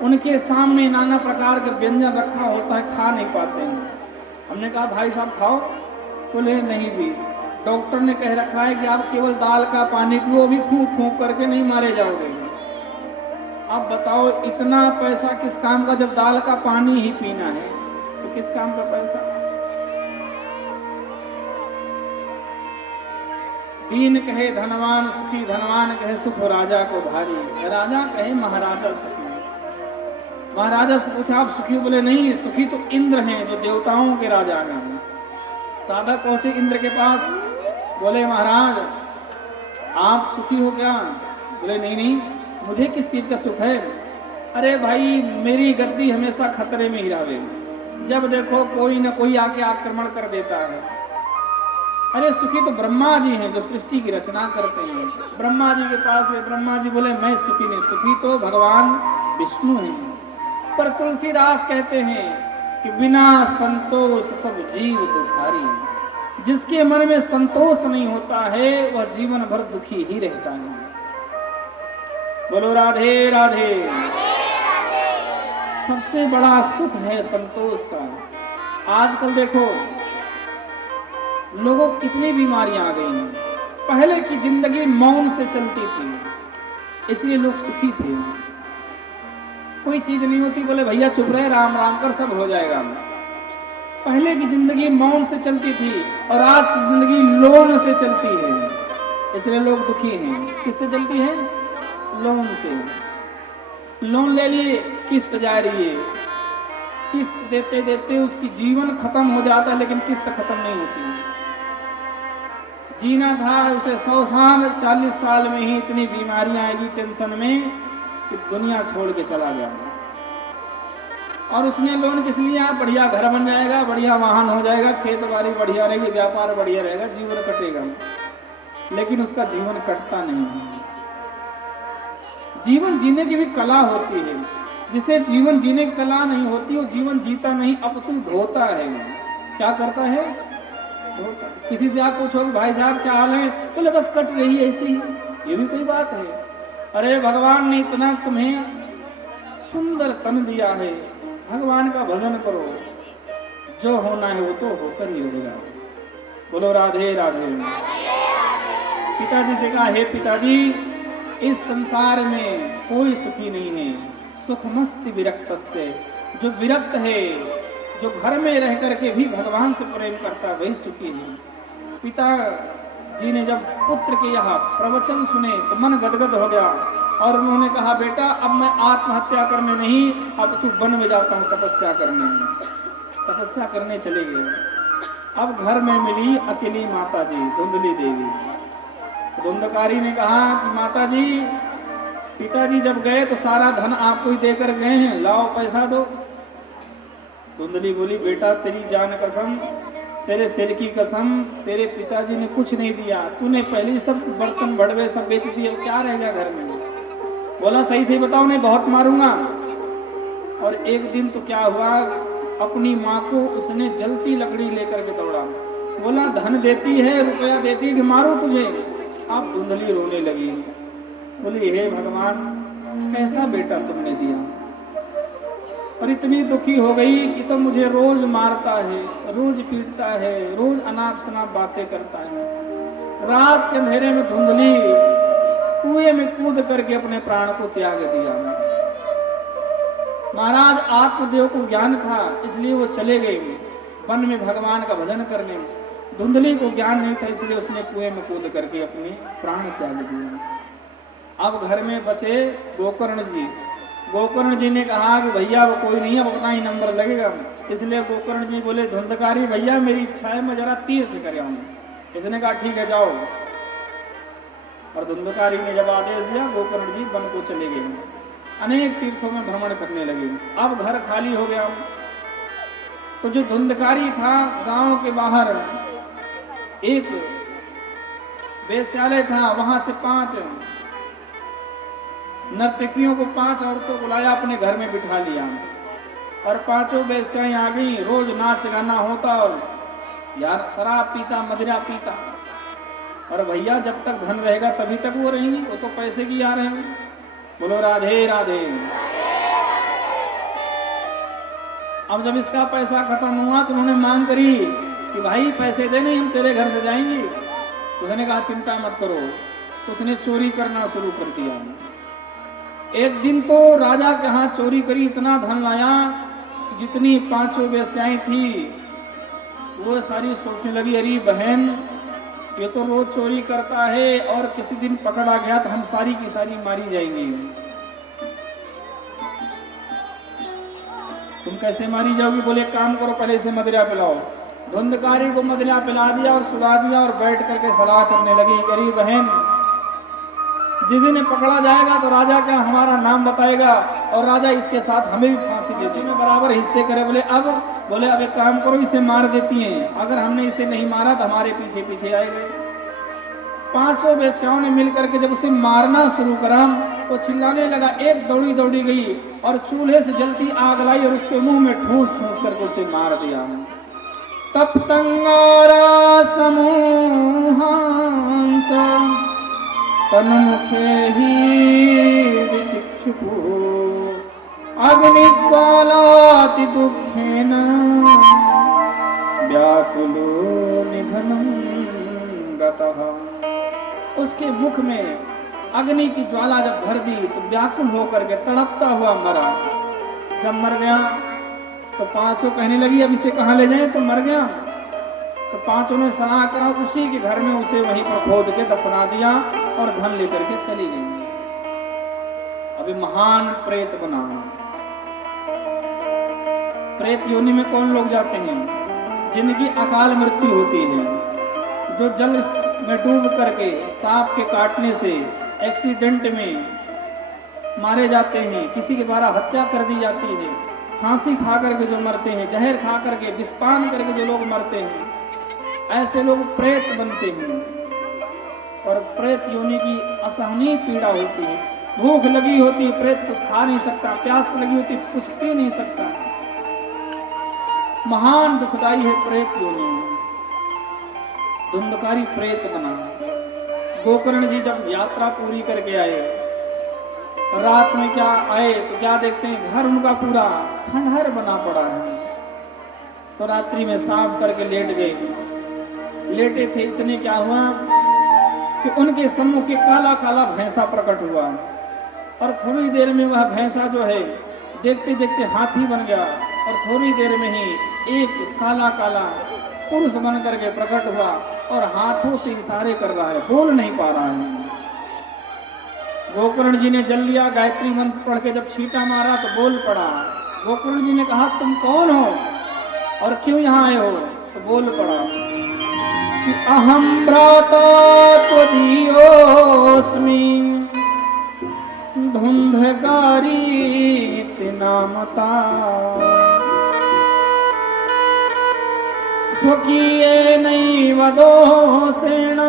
उनके सामने नाना प्रकार के व्यंजन रखा होता है, खा नहीं पाते हैं। हमने कहा भाई साहब खाओ, बोले नहीं जी, डॉक्टर ने कह रखा है कि आप केवल दाल का पानी पियो, भी फूंक फूंक करके नहीं मारे जाओगे। अब बताओ इतना पैसा किस काम का, जब दाल का पानी ही पीना है तो किस काम का पैसा। दीन कहे धनवान सुखी, धनवान कहे सुख राजा को भारी, राजा कहे महाराजा सुखी। महाराजा से पूछा आप सुखी, बोले नहीं, सुखी तो इंद्र हैं जो देवताओं के राजा हैं। साधक पहुंचे इंद्र के पास, बोले महाराज आप सुखी हो क्या? बोले नहीं नहीं, मुझे किस चीज का सुख है। अरे भाई मेरी गद्दी हमेशा खतरे में ही रहे, जब देखो कोई न कोई आके आक्रमण कर देता है। अरे सुखी तो ब्रह्मा जी हैं जो सृष्टि की रचना करते हैं। ब्रह्मा जी के पास गए, ब्रह्मा जी बोले मैं सुखी नहीं, सुखी तो भगवान विष्णु हैं। पर तुलसीदास कहते हैं कि बिना संतोष सब जीव दुखारी, जिसके मन में संतोष नहीं होता है वह जीवन भर दुखी ही रहता है। बोलो राधे राधे। सबसे बड़ा सुख है संतोष का। आजकल देखो लोगों को कितनी बीमारियां आ गई हैं। पहले की जिंदगी मौन से चलती थी, इसलिए लोग सुखी थे। कोई चीज नहीं होती, बोले भैया चुप रहे, राम राम कर सब हो जाएगा। पहले की जिंदगी मौन से चलती थी और आज की जिंदगी लोन से चलती है, इसलिए लोग दुखी हैं। किससे चलती है? लोन से। लोन ले लिए, किस्त जा रही है, किस्त देते देते उसकी जीवन खत्म हो जाता है लेकिन किस्त खत्म नहीं होती। जीना था उसे 100 साल, 40 साल में ही इतनी बीमारियां आएगी टेंशन में कि दुनिया छोड़ के चला गया। और उसने लोन किस लिए? आप बढ़िया घर बन जाएगा, बढ़िया वाहन हो जाएगा, खेत बाड़ी बढ़िया रहेगी, व्यापार बढ़िया रहेगा, जीवन कटेगा। लेकिन उसका जीवन कटता नहीं है। जीवन जीने की भी कला होती है, जिसे जीवन जीने की कला नहीं होती वो जीवन जीता नहीं, अब तुम ढोता है। क्या करता है? ढोता। किसी से आप पूछोगे भाई साहब क्या हाल है, बोले बस कट रही है ऐसे ही। ये भी कोई बात है? अरे भगवान ने इतना तुम्हें सुंदर तन दिया है, भगवान का भजन करो, जो होना है वो तो होकर ही होगा। बोलो राधे राधे। पिताजी से कहा हे पिताजी, इस संसार में कोई सुखी नहीं है, सुख मस्ती विरक्तस्ते। जो विरक्त है, जो घर में रह करके भी भगवान से प्रेम करता वही सुखी है। पिता जी ने जब पुत्र के यहाँ प्रवचन सुने तो मन गदगद हो गया और उन्होंने कहा बेटा अब मैं आत्महत्या करने नहीं, अब तू वन में जाता हूँ तपस्या करने। तपस्या करने चले गए। अब घर में मिली अकेली माता जी धुंधली देवी। धुंधकारी ने कहा कि माता जी पिताजी जब गए तो सारा धन आपको ही देकर गए हैं, लाओ पैसा दो। धुंधली बोली बेटा तेरी जान कसम, तेरे सिर की कसम, तेरे पिताजी ने कुछ नहीं दिया, तूने पहले ही सब बर्तन बड़वे सब बेच दिए, क्या रह गया घर में? बोला सही सही बताओ, नहीं बहुत मारूंगा। और एक दिन तो क्या हुआ, अपनी माँ को उसने जलती लकड़ी लेकर के दौड़ा। बोला धन देती है, रुपया देती है कि मारो तुझे। अब धुंधली रोने लगी, बोली हे भगवान कैसा बेटा तुमने दिया। और इतनी दुखी हो गई कि तो मुझे रोज मारता है, रोज पीटता है, रोज अनाप शनाप बातें करता है। रात के अंधेरे में धुंधली कुएं में कूद करके अपने प्राण को त्याग दिया। महाराज आत्मदेव को ज्ञान था, इसलिए वो चले गए वन में भगवान का भजन करने। धुंधली को ज्ञान नहीं था, इसलिए उसने कुएं में कूद करके अपने प्राण त्याग दिए। अब घर में बचे गोकर्ण जी। गोकर्ण जी ने कहा कि भैया वो कोई नहीं, अब अपना ही नंबर लगेगा। इसलिए गोकर्ण जी बोले, धुंधकारी भैया मेरी इच्छा है मैं जरा तीर्थ कर आऊं। इसने कहा ठीक है जाओ। और धुंधकारी ने जब आदेश दिया, गोकर्ण जी वन को चले गए, अनेक तीर्थों में भ्रमण करने लगे। अब घर खाली हो गया। तो जो धुंधकारी था, गांव के बाहर एक वेश्यालय था, वहां से 5 नर्तकियों को, 5 औरतों को लाया, अपने घर में बिठा लिया। और 5 वेश्याएं आ गई, रोज नाच गाना होता और यार शराब पीता, मदिरा पीता। और भैया जब तक धन रहेगा तभी तक वो रहेंगी, वो तो पैसे की आ रहे हैं। बोलो राधे राधे। अब जब इसका पैसा खत्म हुआ तो उन्होंने मांग करी कि भाई पैसे दे, नहीं हम तेरे घर से जाएंगे। उसने कहा चिंता मत करो। उसने चोरी करना शुरू कर दिया। एक दिन तो राजा के यहाँ चोरी करी, इतना धन लाया, जितनी 5 वेश्याएं थी वो सारी सोचने लगी, अरे बहन ये तो रोज चोरी करता है और किसी दिन पकड़ा गया तो हम सारी की सारी मारी जाएंगी। तुम कैसे मारी जाओगी? बोले काम करो, पहले इसे मदिरा पिलाओ। धुंधकारी को मदिरा पिला दिया और सुला दिया और बैठ करके सलाह करने लगी, गरीब बहन जिस दिन पकड़ा जाएगा तो राजा का हमारा नाम बताएगा और राजा इसके साथ हमें भी फांसी दे देगा, बराबर हिस्से करे। बोले अब एक काम करो, इसे मार देती हैं, अगर हमने इसे नहीं मारा तो हमारे पीछे पीछे आएगा। 500 वेश्याओं ने मिलकर के जब उसे मारना शुरू करा तो चिल्लाने लगा। एक दौड़ी दौड़ी गई और चूल्हे से जलती आग लाई और उसके मुंह में ठूस ठूस करके उसे मार दिया। तप तंगारा समूहांत तन्मुखे ही विचिक्षुपु अग्निज्वालाति दुःखेन व्याकुलो निधनं गतः। उसके मुख में अग्नि की ज्वाला जब भर दी तो व्याकुल होकर के तड़पता हुआ मरा। जब मर गया तो 500 कहने लगी अब इसे कहाँ ले जाएं, तो मर गया। तो 5 ने सलाह करा, उसी के घर में उसे वहीं पर खोद के दफना दिया और धन लेकर के चली गई। अभी महान प्रेत बना। प्रेत योनि में कौन लोग जाते हैं? जिनकी अकाल मृत्यु होती है, जो जल में डूब करके, सांप के काटने से, एक्सीडेंट में मारे जाते हैं, किसी के द्वारा हत्या कर दी जाती है, फांसी खा करके जो मरते हैं, जहर खा करके, विषपान करके जो लोग मरते हैं, ऐसे लोग प्रेत बनते हैं। और प्रेत योनि की असहनीय पीड़ा होती है। भूख लगी होती है, प्रेत कुछ खा नहीं सकता, प्यास लगी होती है, कुछ पी नहीं सकता। महान दुखदाई है प्रेत योनि। धुंधकारी प्रेत बना। गोकर्ण जी जब यात्रा पूरी करके आए, रात में क्या आए तो क्या देखते हैं, घर उनका पूरा खंडहर बना पड़ा है। तो रात्रि में साफ करके लेट गए। लेटे थे, इतने क्या हुआ कि उनके सम्मुख एक काला काला भैंसा प्रकट हुआ। और थोड़ी देर में वह भैंसा जो है देखते देखते हाथी बन गया। और थोड़ी देर में ही एक काला काला पुरुष बन करके प्रकट हुआ और हाथों से इशारे कर रहा है, बोल नहीं पा रहा है। गोकर्ण जी ने जल लिया, गायत्री मंत्र पढ़ के जब छींटा मारा तो बोल पड़ा। गोकर्ण जी ने कहा तुम कौन हो और क्यों यहाँ आए हो? तो बोल पड़ा कि अहम भ्राता त्वदीयोऽस्मि धुंधकारी नामता स्वकीयेनैव दोषेण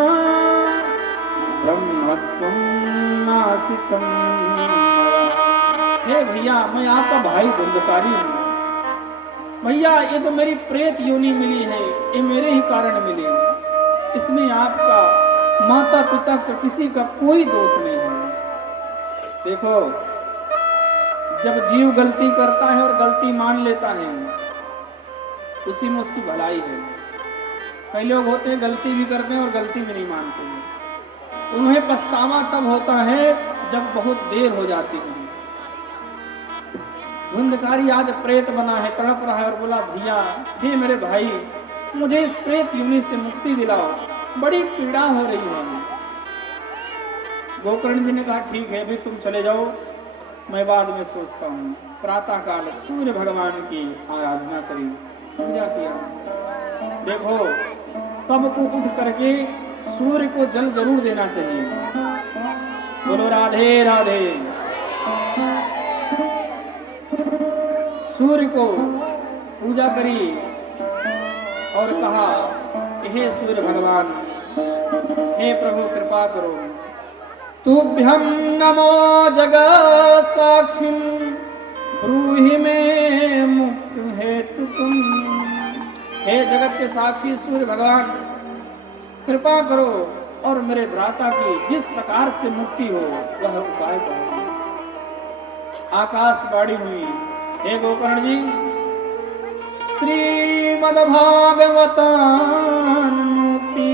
ब्रह्मत्वं नासितम्। हे भैया, मैं आपका भाई धुंधकारी हूँ। भैया ये तो मेरी प्रेत योनि मिली है, ये मेरे ही कारण मिली। इसमें आपका माता पिता का किसी का कोई दोष नहीं है। देखो, जब जीव गलती करता है और गलती मान लेता है, उसी में उसकी भलाई है। कई लोग होते हैं गलती भी करते हैं और गलती भी नहीं मानते हैं। उन्हें पछतावा तब होता है जब बहुत देर हो जाती है। धुंधकारी आज प्रेत बना है, तड़प रहा है और बोला, भैया हे मेरे भाई, मुझे इस प्रेत योनि से मुक्ति दिलाओ, बड़ी पीड़ा हो रही है। गोकर्ण जी ने कहा, ठीक है अभी तुम चले जाओ, मैं बाद में सोचता हूँ। प्रातः काल सूर्य भगवान की आराधना करी, पूजा किया। देखो सबको उठ करके सूर्य को जल जरूर देना चाहिए। बोलो राधे राधे। सूर्य को पूजा करी और कहा, हे सूर्य भगवान, हे प्रभु कृपा करो, तुभ्यं नमो जगत् साक्षी, ब्रूहि में मुक्त हेतु तुम। हे जगत के साक्षी सूर्य भगवान, कृपा करो और मेरे भ्राता की जिस प्रकार से मुक्ति हो वह उपाय करो। आकाशवाणी हुई, हे गोकर्ण जी, श्रीमद्भागवतानुमुक्ति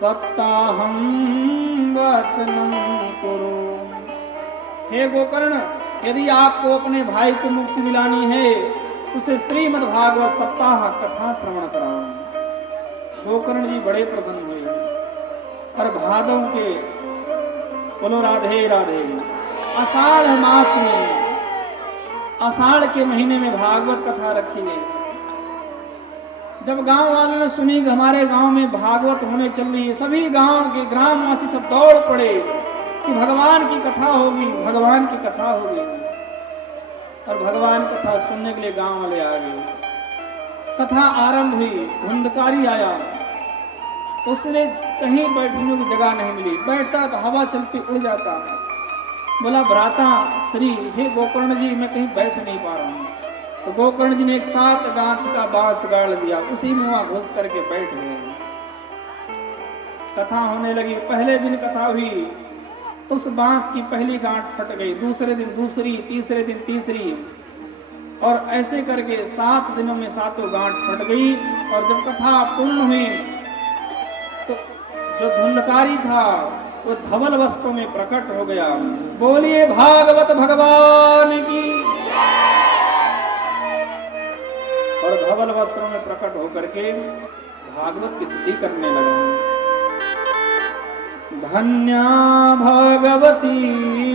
सप्ताहं वचनं कुरु। हे गोकर्ण, यदि आपको अपने भाई को मुक्ति दिलानी है, उसे श्रीमद् भागवत सप्ताह कथा श्रवण कराओ। गोकर्ण जी बड़े प्रसन्न हुए और भादव के, बोलो राधे राधे, आषाढ़ मास में, आषाढ़ के महीने में भागवत कथा रखी गई। जब गांव वालों ने सुनी कि हमारे गांव में भागवत होने चल रही है, सभी गांव के ग्रामवासी सब दौड़ पड़े कि भगवान की कथा होगी, भगवान की कथा होगी। और भगवान कथा सुनने के लिए गांव वाले आ गए। कथा आरंभ हुई, धुंधकारी आया, उसने कहीं बैठने की जगह नहीं मिली, बैठता तो हवा चलती उड़ जाता। बोला, भ्राता श्री, हे गोकर्ण जी, मैं कहीं बैठ नहीं पा रहा हूँ। तो गोकर्ण जी ने एक 7 गांठ का बांस गाड़ दिया, उसी में वहां घुस करके बैठ गए। कथा होने लगी। पहले दिन कथा हुई तो उस बांस की पहली गांठ फट गई, दूसरे दिन दूसरी, तीसरे दिन तीसरी, और ऐसे करके 7 दिनों में 7 गांठ फट गई। और जब कथा पूर्ण हुई तो जो धुंधकारी था वो धवल वस्त्रों में प्रकट हो गया। बोलिए भागवत भगवान की। और धवल वस्त्रों में प्रकट होकर के भागवत की स्तुति करने लगा। धन्या भगवती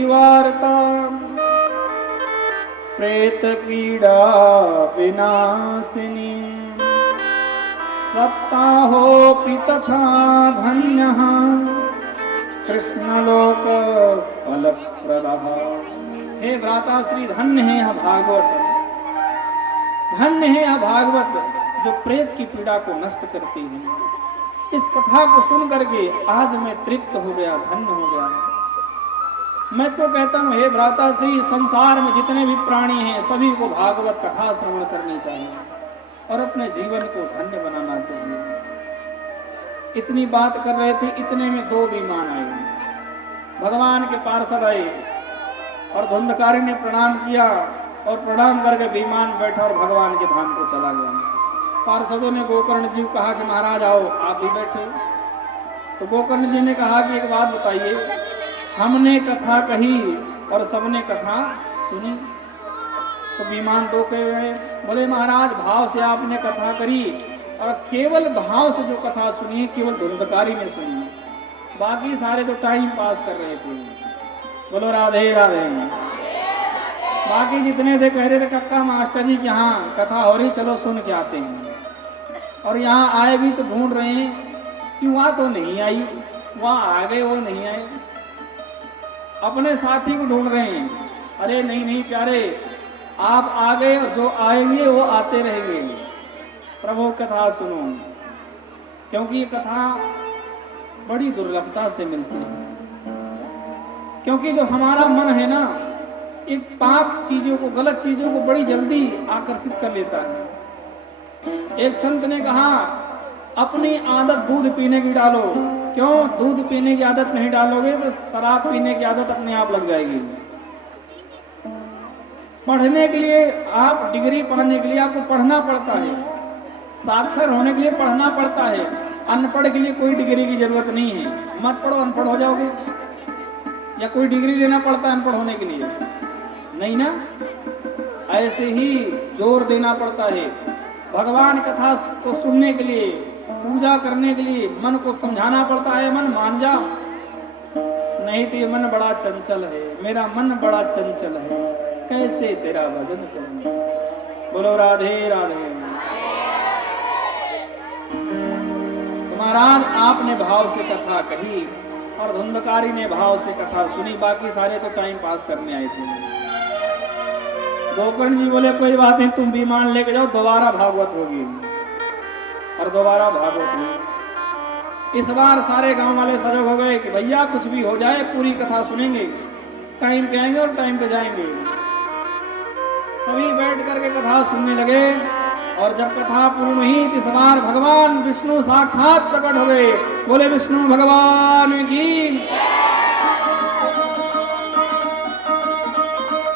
वार्ता, प्रेत पीड़ा विनाशिनी, सप्ताहोऽपि तथा धन्यः, कृष्णलोक फलप्रदः। हे भ्राता श्री, धन्य है यह भागवत, धन्य है यह भागवत जो प्रेत की पीड़ा को नष्ट करती है। इस कथा को सुन करके आज मैं तृप्त हो गया, धन्य हो गया। मैं तो कहता हूँ, हे भ्राता श्री, संसार में जितने भी प्राणी हैं सभी को भागवत कथा श्रवण करनी चाहिए और अपने जीवन को धन्य बनाना चाहिए। इतनी बात कर रहे थे, इतने में 2 विमान आए। भगवान के पार्षद आए और धुंधकारी ने प्रणाम किया और प्रणाम करके विमान बैठा और भगवान के धाम को चला गया। पार्षदों ने गोकर्ण जी को कहा कि महाराज आओ, आप भी बैठे। तो गोकर्ण जी ने कहा कि एक बात बताइए, हमने कथा कही और सबने कथा सुनी, तो विमान 2 कहे गए। बोले महाराज, भाव से आपने कथा करी और केवल भाव से जो कथा सुनी है केवल धुंधकारी ने सुनी, बाकी सारे तो टाइम पास कर रहे थे। बोलो राधे राधे। बाकी जितने थे कह रहे थे कक्का मास्टर जी के यहाँ कथा हो रही, चलो सुन के आते हैं। और यहाँ आए भी तो ढूंढ रहे हैं कि वहाँ तो नहीं आई, वहाँ आ गए वो नहीं आए, अपने साथी को ढूंढ रहे हैं। अरे नहीं नहीं प्यारे, आप आ गए और जो आएंगे वो आते रहेंगे। प्रभु कथा सुनो, क्योंकि ये कथा बड़ी दुर्लभता से मिलती है। क्योंकि जो हमारा मन है ना, एक पाप चीजों को, गलत चीजों को बड़ी जल्दी आकर्षित कर लेता है। एक संत ने कहा, अपनी आदत दूध पीने की डालो। क्यों? दूध पीने की आदत नहीं डालोगे तो शराब पीने की आदत अपने आप लग जाएगी। पढ़ने के लिए, आप डिग्री पढ़ने के लिए आपको पढ़ना पड़ता है, साक्षर होने के लिए पढ़ना पड़ता है। अनपढ़ के लिए कोई डिग्री की जरूरत नहीं है, मत पढ़ो अनपढ़ हो जाओगे। या कोई डिग्री लेना पड़ता है अनपढ़ होने के लिए? नहीं ना। ऐसे ही जोर देना पड़ता है भगवान कथा को सुनने के लिए, पूजा करने के लिए मन को समझाना पड़ता है, मन मान जा, नहीं तो ये मन बड़ा चंचल है, मेरा मन बड़ा चंचल है, कैसे तेरा भजन करूं। बोलो राधे राधे। तो महाराज आपने भाव से कथा कही और धुंधकारी ने भाव से कथा सुनी, बाकी सारे तो टाइम पास करने आए थे। गोकर्ण जी बोले कोई बात नहीं, तुम विमान लेके जाओ, दोबारा भागवत होगी। और दोबारा भागवत हुई। इस बार सारे गांव वाले सजग हो गए कि भैया कुछ भी हो जाए पूरी कथा सुनेंगे, टाइम पे आएंगे और टाइम पे जाएंगे। सभी बैठ करके कथा सुनने लगे और जब कथा पूर्ण हुई इस बार भगवान विष्णु साक्षात प्रकट हो गए। बोले विष्णु भगवान की।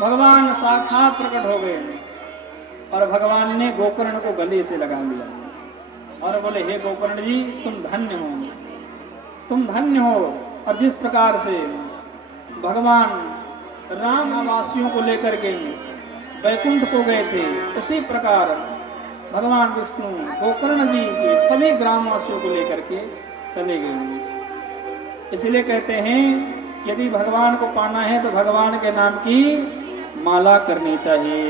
भगवान साक्षात प्रकट हो गए और भगवान ने गोकर्ण को गले से लगा लिया और बोले हे गोकर्ण जी तुम धन्य हो, तुम धन्य हो। और जिस प्रकार से भगवान राम वासियों को लेकर के वैकुंठ को गए थे, उसी प्रकार भगवान विष्णु गोकर्ण जी के सभी ग्रामवासियों को लेकर के चले गए। इसलिए कहते हैं यदि भगवान को पाना है तो भगवान के नाम की माला करनी चाहिए।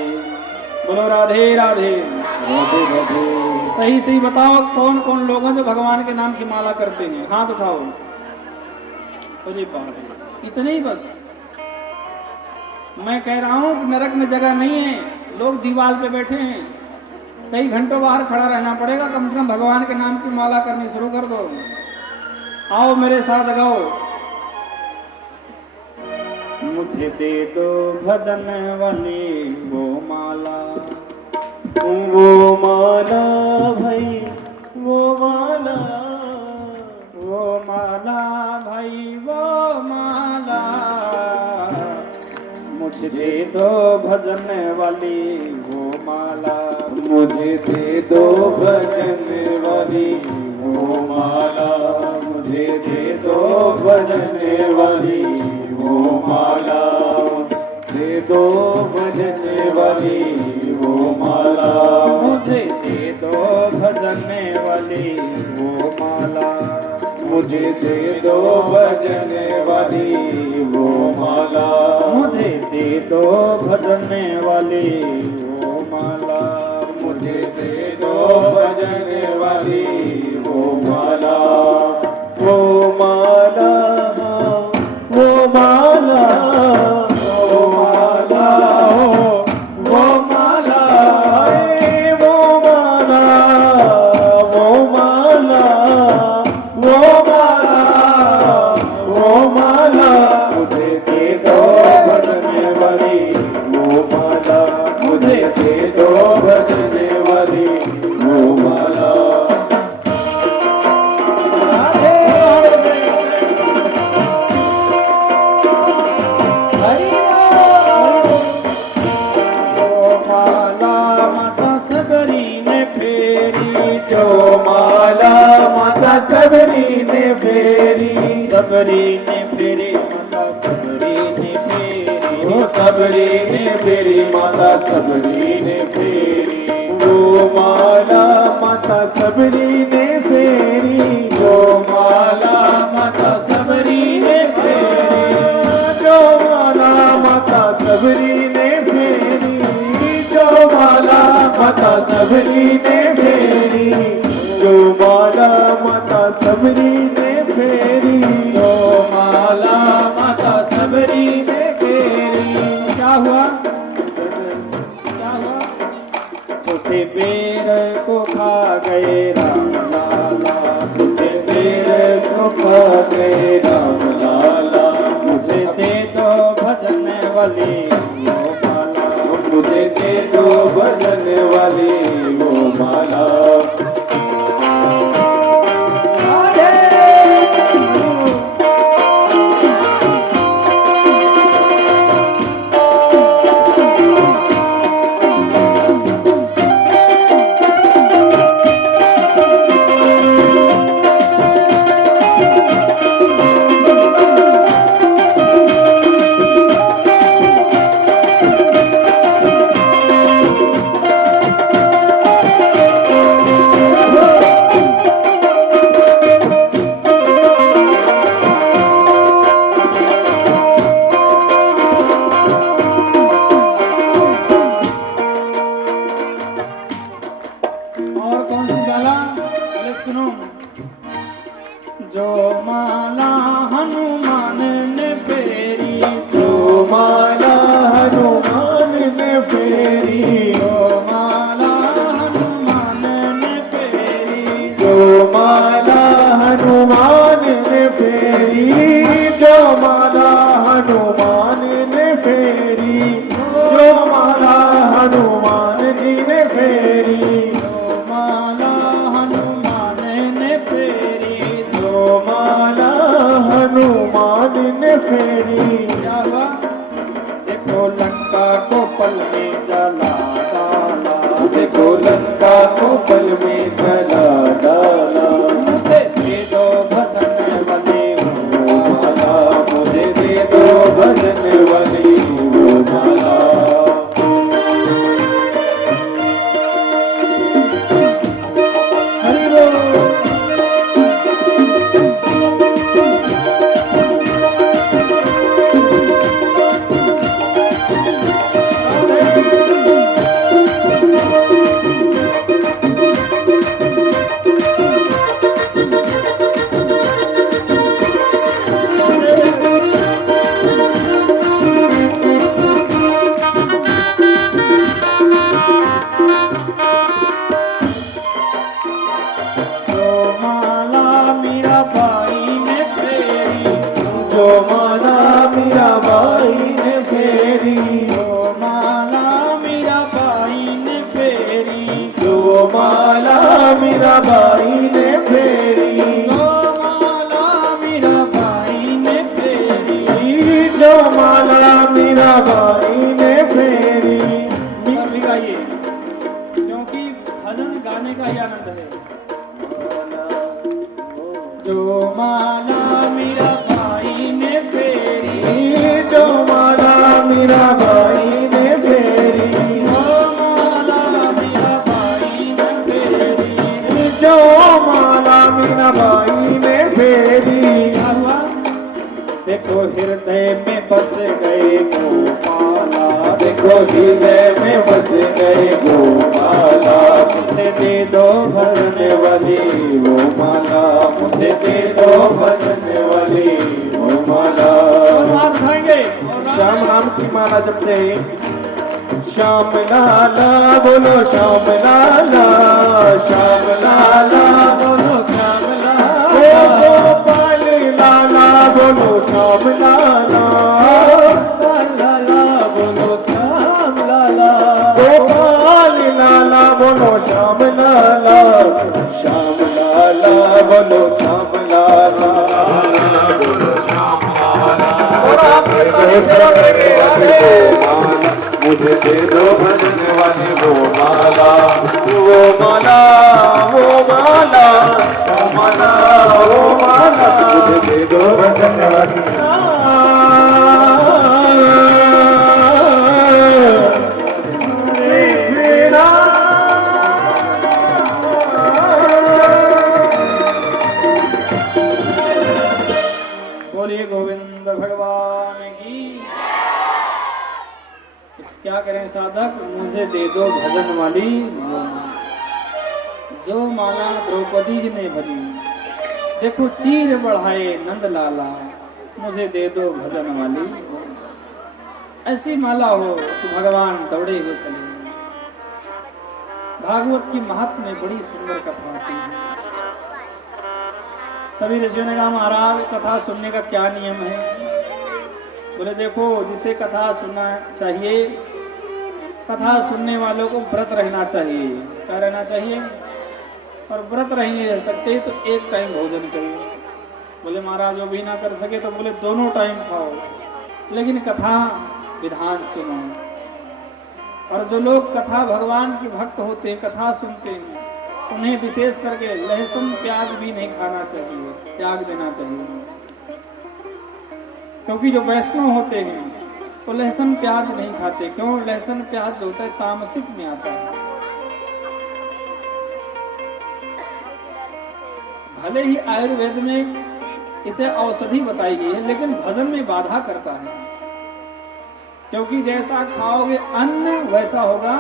बोलो राधे राधे। राधे राधे। सही सही बताओ कौन कौन लोग हैं जो भगवान के नाम की माला करते हैं, हाथ उठाओ। अरे बाप रे, इतने ही बस। मैं कह रहा हूं कि नरक में जगह नहीं है, लोग दीवार पे बैठे हैं, कई घंटों बाहर खड़ा रहना पड़ेगा, कम से कम भगवान के नाम की माला करनी शुरू कर दो। आओ मेरे साथ गाओ। मुझे दे दो भजन वाली वो माला, वो माला भाई वो माला, वो माला भाई वो माला, मुझे दे दो भजन वाली वो माला, मुझे दे दो भजन वाली वो माला, मुझे दे दो भजन वाली वो माला, दे दो भजन वाली वो माला, मुझे दे दो भजन वाली वो माला, मुझे दे दो भजन वाली वो माला, मुझे दे दो भजन वाली वो माला, मुझे दे दो भजन वाली वो माला, वो माला, वो माला, वो माला, वो माला, वो माला, वो माला, वो माला, वो माला, मुझे दे दो भजन वाली वो माला, मुझे दे दो भजन वाली वो माला। जो माला माता सबरी ने फेरी, सबरी ने फेरी माता सबरी ने फेरी, वो सबरी ने फेरी माता सबरी ने फेरी, वो माला माता सबरी ने फेरी, वो माला माता सबरी ने फेरी, जो माला माता सबरी ने फेरी, जो माला माता सबरी ने फेरी, जो माला माता सबरी ने फेरी, जो माला माता सबरी ने फेरी। क्या हुआ? क्या हुआ? छोटे बेर को खा गए राम लाला, छोटे बेर को खा गए राम लाला, मुझे दे दो भजन वाली वो माला, मुझे दे दो भजन वाली वो माला। लाखों पल में चला डाला। मुझे दे दो भजन वाली वो माला मुझे दे दो भजन वाली वो माला। हरि बोल। जो माला मीरा बाई ने फेरी, जो माला मीरा बाई ने फेरी, जो माला मीरा बाई ने फेरी, जो माला मीरा बाई ने फेरी, जो माला मीरा बाई ने फेरी। जो माला मीरा बाई ने फेरी। सभी गाइए, क्योंकि भजन गाने का ही आनंद है। जो माला मीरा बाई ने फेरी, जो माला मीरा बाई ने फेरी, जो माला मीरा बाई ने फेरी। जो माला मीरा बाई ने फेरी। क्या हुआ? देखो हृदय में बस गए गोपाला, देखो हृदय में बस गए गोपाला। मुझे दे दो भजन भजन वाली वो माला, मुझे दे दो भजन वाली वो माला। आप खाएंगे। श्याम नाम की माला जपते हैं। श्याम लाला बोलो श्याम लाला, श्याम लाला बोलो श्याम लाला। ओ गोपाल लाला बोलो श्याम लाला, लाला बोलो श्याम लाला। गोपाल लाला बोलो श्याम लाला, श्याम लाला बोलो श्याम लाला। मुझे दे दो भजन वाली वो माला, वो माला, वो माला, वो माला, वो माला। मुझे दे दो भजन वाली श्री बोलिए गोविंद भगवान की। तो क्या करें साधक? मुझे दे दो भजन वाली वो माला। जो माला द्रौपदी जी ने भजी, देखो चीर बढ़ाए नंद लाला, मुझे दे दो भजन वाली वो माला। ऐसी माला हो कि भगवान दौड़े हुए चले। भागवत की महात्म्य में बड़ी सुंदर कथा आती है। सभी ऋषियों ने कहा महाराज कथा सुनने का क्या नियम है? बोले देखो जिसे कथा सुनना चाहिए, कथा सुनने वालों को व्रत रहना चाहिए। क्या रहना चाहिए? और व्रत नहीं रह सकते तो एक टाइम भोजन करिए। बोले महाराज वो भी ना कर सके तो बोले दोनों टाइम खाओ, लेकिन कथा विधान सुनो। और जो लोग कथा भगवान के भक्त होते हैं, कथा सुनते हैं, उन्हें विशेष करके लहसुन प्याज भी नहीं खाना चाहिए, त्याग देना चाहिए। क्योंकि जो वैष्णव होते हैं वो लहसुन प्याज नहीं खाते। क्यों? लहसुन प्याज जो होता है तामसिक में आता है। भले ही आयुर्वेद में इसे औषधि बताई गई है, लेकिन भजन में बाधा करता है। क्योंकि जैसा खाओगे अन्न वैसा होगा,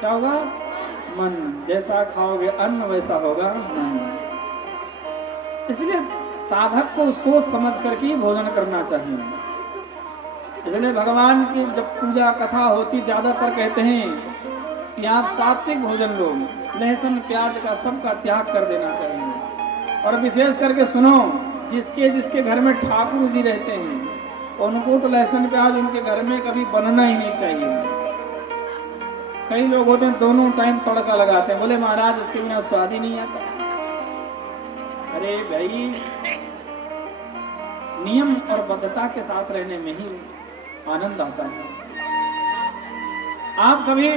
क्या होगा? मन। जैसा खाओगे अन्न वैसा होगा मन। इसलिए साधक को सोच समझ करके भोजन करना चाहिए। इसलिए भगवान की जब पूजा कथा होती ज्यादातर कहते हैं कि आप सात्विक भोजन लो, लहसुन प्याज का सबका त्याग कर देना चाहिए। और विशेष करके सुनो, जिसके जिसके घर में ठाकुर जी रहते हैं उनको तो लहसुन प्याज उनके घर में कभी बनना ही नहीं चाहिए। कई लोग होते हैं दोनों टाइम तड़का लगाते हैं, बोले महाराज उसके बिना स्वाद ही नहीं आता। अरे भाई नियम और बद्धता के साथ रहने में ही आनंद आता है। आप कभी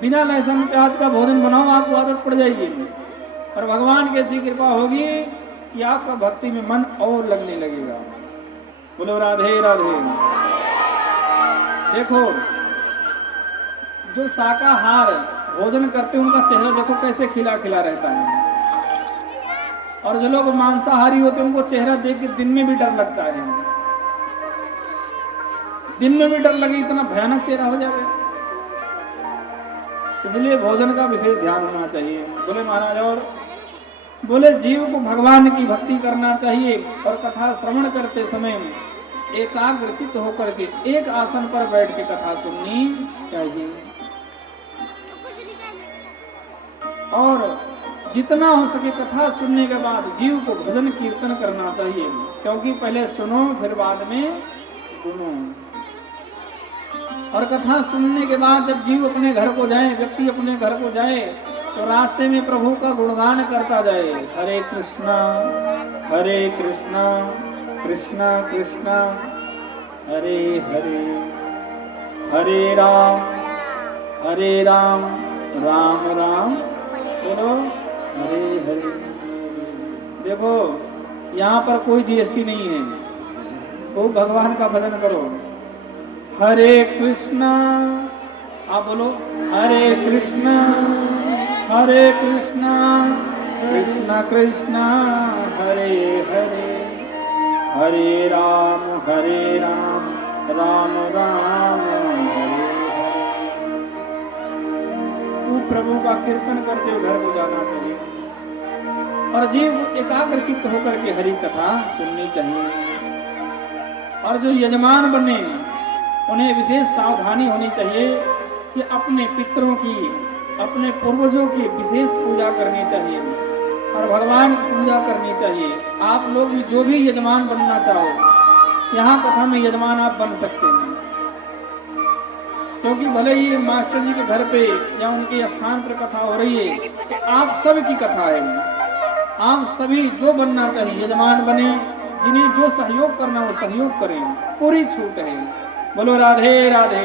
बिना लहसुन प्याज का भोजन बनाओ, आपको आदत पड़ जाएगी। और भगवान की ऐसी कृपा होगी कि आपका भक्ति में मन और लगने लगेगा। बोलो राधे राधे। देखो जो शाकाहार भोजन करते हैं उनका चेहरा देखो कैसे खिला खिला रहता है, और जो लोग मांसाहारी होते हैं उनको चेहरा देख के दिन में भी डर लगता है। दिन में भी डर लगे इतना भयानक चेहरा हो जाए। इसलिए भोजन का विशेष ध्यान होना चाहिए। बोले महाराज, और बोले जीव को भगवान की भक्ति करना चाहिए और कथा श्रवण करते समय एकाग्रचित होकर के एक आसन पर बैठ के कथा सुननी चाहिए। और जितना हो सके कथा सुनने के बाद जीव को भजन कीर्तन करना चाहिए, क्योंकि पहले सुनो फिर बाद में सुनो। और कथा सुनने के बाद जब जीव अपने घर को जाए, व्यक्ति अपने घर को जाए, तो रास्ते में प्रभु का गुणगान करता जाए। हरे कृष्णा कृष्णा कृष्णा हरे हरे, हरे राम राम राम बोलो हरे हरे। देखो यहाँ पर कोई जीएसटी नहीं है, खूब भगवान का भजन करो। हरे कृष्णा, आप बोलो हरे कृष्णा कृष्णा कृष्णा हरे हरे, हरे राम राम राम हरे हरे। तू प्रभु का कीर्तन करते हुए घर को जाना चाहिए और जीव एकाग्रचित्त होकर के हरि कथा सुननी चाहिए। और जो यजमान बने उन्हें विशेष सावधानी होनी चाहिए कि अपने पितरों की, अपने पूर्वजों की विशेष पूजा करनी चाहिए और भगवान की पूजा करनी चाहिए। आप लोग भी जो भी यजमान बनना चाहो, यहाँ कथा में यजमान आप बन सकते हैं, क्योंकि भले ही मास्टर जी के घर पे या उनके स्थान पर कथा हो रही है, तो आप सब की कथा है। आप सभी जो बनना चाहिए यजमान बने, जिन्हें जो सहयोग करना वो सहयोग करें, पूरी छूट है। बोलो राधे राधे।